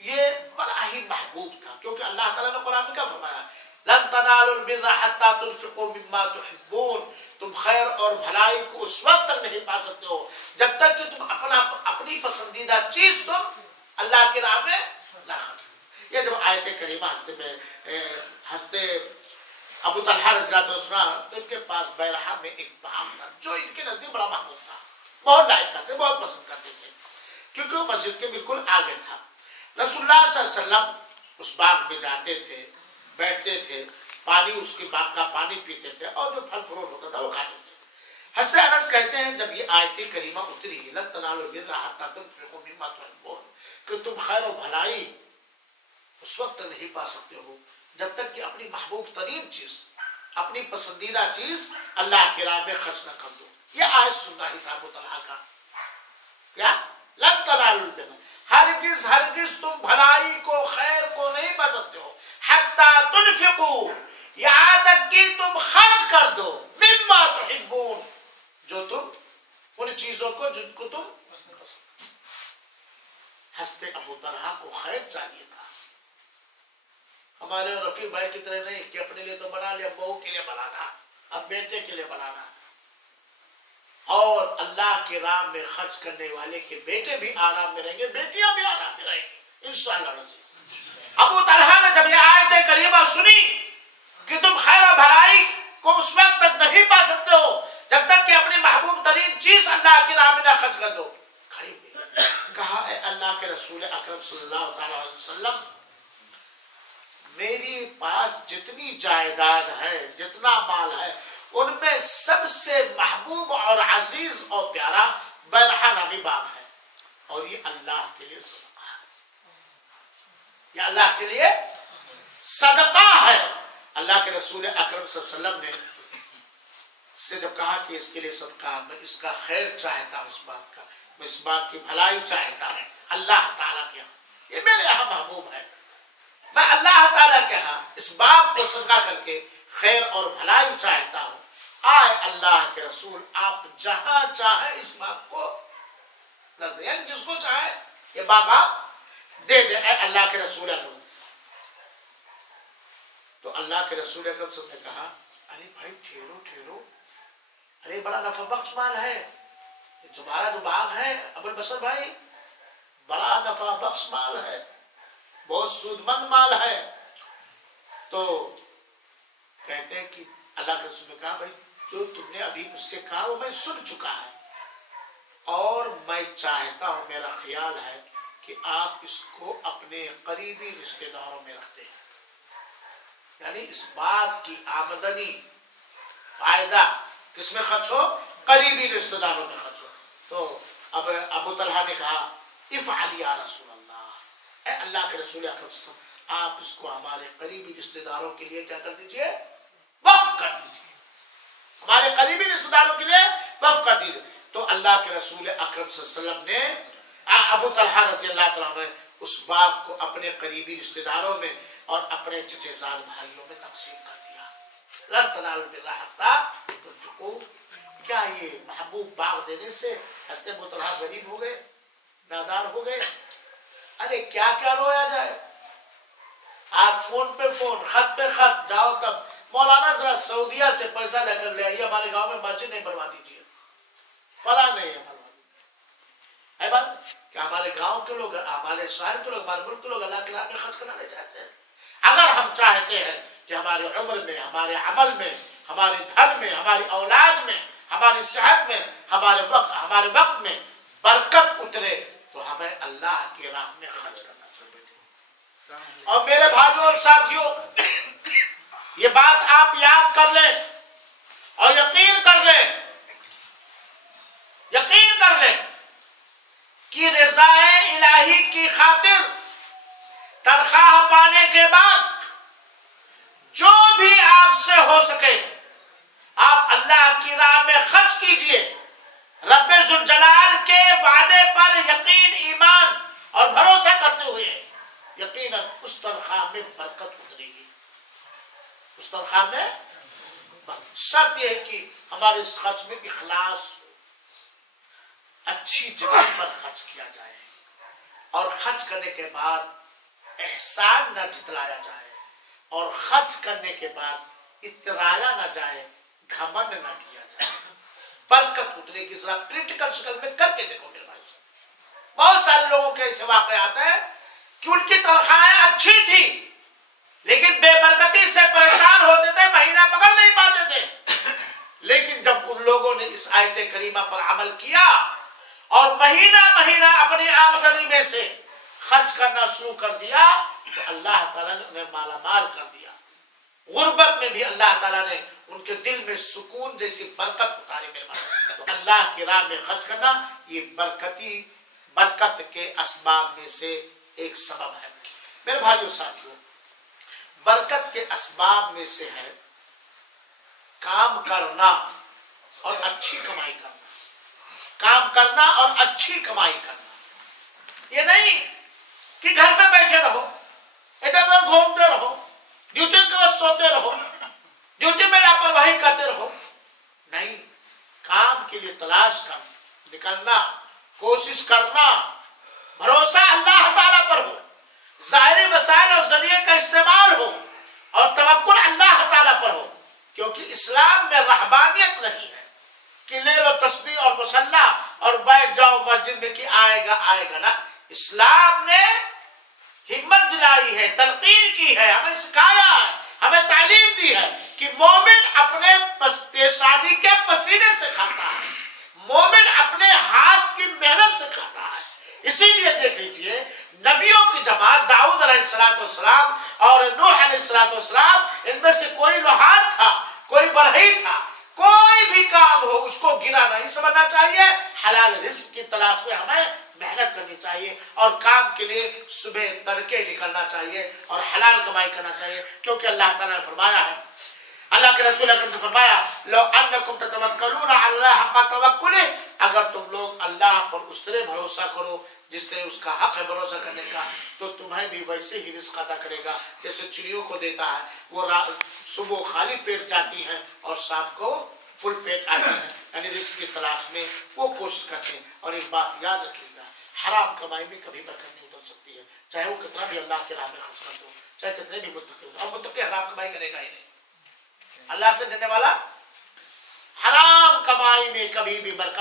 یہ بڑا ہی محبوب تھا، کیونکہ اللہ تعالیٰ نے قرآن میں کیا فرمایا؟ لن تنالوا البر حتى تنفقوا مما تحبون، تم خیر اور بھلائی کو اس وقت تک نہیں پا سکتے ہو جب تک کہ تم اپنی پسندیدہ چیز تم اللہ کی راہ میں نہ خرچ کرو. یہ جب آیت کریمہ حضرت ابو طلحہ رضی اللہ عنہ سنا تو ان کے پاس بیرحا میں ایک باغ تھا جو ان کے نزدیک بڑا محبوب تھا، بہت لائک کرتے، بہت پسند کرتے تھے، کیونکہ وہ مسجد کے بالکل آگے تھا. رسول اللہ صلی اللہ علیہ وسلم اس باغ میں جاتے تھے، بیٹھتے تھے، پانی اس کے باغ کا پانی پیتے تھے، اور جو پھل فروٹ ہوتا تھا وہ کھاتے تھے. حضرت انس کہتے ہیں جب یہ آیت کریمہ اتری لن تنالوا البر حتى تنفقوا مما تحبون، کہ تم خیر و بھلائی اس وقت نہیں پا سکتے ہو جب تک کہ اپنی محبوب ترین چیز، اپنی پسندیدہ چیز اللہ کی راہ میں خرچ نہ کر دو. یہ آیت سننا ہی تھا ابو طلحہ کا. کیا؟ لن تنالوا البر، ہرگز ہرگز تم بھلائی کو، خیر کو نہیں پا سکتے ہو حتی تنفقوا، یہاں تک کہ تم خرچ کر دو، مما تحبون، جو تم ان چیزوں کو جن کو تم پسند. حضرت ابو طلحہ کو خیر چاہیے تھا، ہمارے رفیع بھائی کی طرح نہیں کہ اپنے لیے تو بنا لیا، بہو کے لیے بنانا، اب بیٹے کے لیے بنانا. اور اللہ کی راہ میں خرچ کرنے والے کے بیٹے بھی آرام میں رہیں گے، بیٹیاں بھی آرام میں رہیں گے انشاءاللہ. ابو طلحہ نے جب یہ آیت کریمہ سنی کہ تم خیر و بھلائی کو اس وقت تک نہیں پا سکتے ہو جب تک کہ اپنی محبوب ترین چیز اللہ کی راہ میں نہ خرچ کر دو، کھڑی ہوئی کہا اے اللہ کے رسول اکرم صلی اللہ علیہ وسلم، میری پاس جتنی جائیداد ہے، جتنا مال ہے، ان میں سب سے محبوب اور عزیز اور پیارا بیرحا نامی باغ ہے، اور یہ اللہ کے لیے صدقہ ہے، یہ اللہ کے لیے صدقہ ہے. اللہ کے رسول اکرم صلی اللہ علیہ وسلم نے سے جب کہا کہ اس کے لیے صدقہ، میں اس کا خیر چاہتا ہوں، اس بات کا، میں اس بات کی بھلائی چاہتا ہوں اللہ تعالیٰ کے ہاں، یہ میرے یہاں محبوب ہے، میں اللہ تعالیٰ کے ہاں اس بات کو صدقہ کر کے خیر اور بھلائی چاہتا ہوں. آئے اللہ کے رسول، آپ جہاں چاہیں اس بات کو کر دیں، یعنی جس کو چاہے یہ باغ آپ دے دے اے اللہ کے رسول اکرم. تو اللہ کے رسول اکرم صلی اللہ علیہ وسلم نے کہا ارے بھائی ٹھہرو ٹھہرو، ارے بڑا نفع بخش مال ہے تمہارا جو باغ ہے ابو البشر بھائی، بڑا نفع بخش مال ہے، بہت سود مند مال ہے. تو کہتے ہیں کہ اللہ کے رسول نے کہا بھائی جو تم نے ابھی مجھ سے کہا وہ میں سن چکا ہے، اور میں چاہتا ہوں، میرا خیال ہے کہ آپ اس کو اپنے قریبی رشتہ داروں میں رکھتے ہیں، یعنی اس بات کی آمدنی فائدہ کس میں خرچ ہو؟ قریبی رشتہ داروں میں خرچ ہو. تو اب ابو طلحہ نے کہا افعل یا رسول اللہ، اے اللہ کے رسول اکرم صلی اللہ علیہ وسلم آپ اس کو ہمارے قریبی رشتہ داروں کے لیے کیا کر دیجئے؟ وقف کر دیجئے، ہمارے قریبی رشتہ داروں کے لیے وقف کر دیجئے. تو اللہ کے رسول اکرم صلی اللہ علیہ وسلم نے ابو طلحہ رضی اللہ تعالیٰ نے اس باغ کو اپنے قریبی رشتہ داروں میں اور اپنے چچے زاد بھائیوں میں تقسیم کر دیا. لن تنالوا البر حتى تنفقوا. کیا یہ محبوب باغ دینے سے حضرت ابو طلحہ غریب ہو گئے، نادار ہو گئے؟ ارے کیا کیا رویا جائے، آج فون پہ فون، خط پہ خط، جاؤ تب مولانا ذرا سعودیہ سے پیسہ لے کر لے آئیے، ہمارے گاؤں میں مسجد نہیں بنوا دیجیے، فلاں نہیں ہے بنوا. بات کہ ہمارے گاؤں کے لوگ، ہمارے شہر کے لوگ، ہمارے ملک کے لوگ اللہ کے راہ میں خرچ کرنا نہیں چاہتے ہیں. اگر ہم چاہتے ہیں کہ ہمارے عمر میں، ہمارے عمل میں، ہمارے دھن میں، ہماری اولاد میں، ہماری صحت میں، ہمارے وقت میں برکت اترے تو ہمیں اللہ کی راہ میں خرچ کرنا چاہیے. اور میرے بھائیوں اور ساتھیوں، یہ بات آپ یاد کر لیں اور یقین کر لیں کہ رضا الہی کی خاطر تنخواہ پانے کے بعد جو بھی آپ سے ہو سکے آپ اللہ کی راہ میں خرچ کیجئے. رب ذوالجلال کے وعدے پر یقین، ایمان اور بھروسہ کرتے ہوئے یقیناً اس تنخواہ میں برکت اترے گی. اس تنخواہ میں شرط یہ ہے کہ ہمارے اس خرچ میں اخلاص ہو، اچھی جگہ پر خرچ کیا جائے، اور خرچ کرنے کے بعد احسان نہ جتلایا جائے، اور خرچ کرنے کے بعد اترایا نہ جائے، گھمنڈ نہ کیا جائے. برکت اترے گی. ذرا پریکٹیکل شکل میں کر کے دیکھو میرے بھائی. بہت سارے لوگوں کے ایسے واقعات ہیں کہ ان کی تنخواہیں اچھی تھی لیکن بے برکتی سے پریشان ہوتے تھے، مہینہ پکڑ نہیں پاتے تھے. لیکن جب ان لوگوں نے اس آیت کریمہ پر عمل کیا اور مہینہ مہینہ اپنی آمدنی میں سے خرچ کرنا شروع کر دیا تو اللہ تعالیٰ نے انہیں مالا مال کر دیا. غربت میں بھی اللہ تعالیٰ نے ان کے دل میں سکون جیسی برکت اتاری. میرے بھائی، تو اللہ کی راہ میں خرچ کرنا یہ برکت کے اسباب میں سے ایک سبب ہے. میرے بھائیو ساتھیو، برکت کے اسباب میں سے ہے کام کرنا اور اچھی کمائی کرنا. کام کرنا اور اچھی کمائی کرنا، یہ نہیں کہ گھر میں بیٹھے رہو، ادھر ادھر گھومتے رہو، ڈیوٹی کے وقت سوتے رہو، ڈیوٹی میں لاپرواہی کرتے رہو. نہیں، کام کے لیے تلاش کرنا، نکلنا، کوشش کرنا، بھروسہ اللہ تعالیٰ پر ہو، ظاہری وسائل اور ذریعے کا استعمال ہو، اور توکل اللہ تعالیٰ پر ہو. کیونکہ اسلام میں رہبانیت نہیں ہے کہ لے لو تسبیح اور مصلح اور بیٹھ جاؤ مسجد میں کہ آئے گا نا. اسلام نے ہمت دلائی ہے، تلقین کی ہے، ہمیں سکھایا ہے، ہمیں تعلیم دی ہے کہ مومن اپنے پیشانی کے پسینے سے کھاتا ہے، مومن اپنے ہاتھ کی محنت سے کھاتا ہے. اسی لیے دیکھ لیجیے نبیوں کی جماعت داؤد علیہ السلام اور نوح علیہ السلام، ان میں سے کوئی لوہار تھا، کوئی بڑھئی تھا. کوئی بھی کام ہو اس کو گرا نہیں سمجھنا چاہیے. حلال رزق کی تلاش میں ہمیں محنت کرنی چاہیے اور کام کے لیے صبح تڑکے نکلنا چاہیے اور حلال کمائی کرنا چاہیے. کیونکہ اللہ تعالیٰ نے فرمایا ہے، اللہ کے رسول اکرم نے فرمایا لو انکم تتوکلون علی اللہ حق توکلہ، اگر تم لوگ اللہ پر اس طرح بھروسہ کرو جس طرح اس کا حق ہے بھروسہ کرنے کا، تو تمہیں بھی ویسے ہی رزق عطا کرے گا جیسے چڑیوں کو دیتا ہے. وہ صبح خالی پیٹ جاتی ہیں اور شام کو فل پیٹ آتے ہیں، یعنی رزق کی تلاش میں وہ کوشش کرتے ہیں. اور ایک بات یاد رکھیے گا، حرام کمائی میں کبھی برکت نہیں اتر سکتی ہے، چاہے وہ کتنا بھی اللہ کے راہ میں خرچ کر دو، چاہے کتنے بھی متقی ہو. اور متقی حرام کمائی کرے گا ہی نہیں. اللہ سے دینے والا حرام کمائی میں کبھی بھی برکت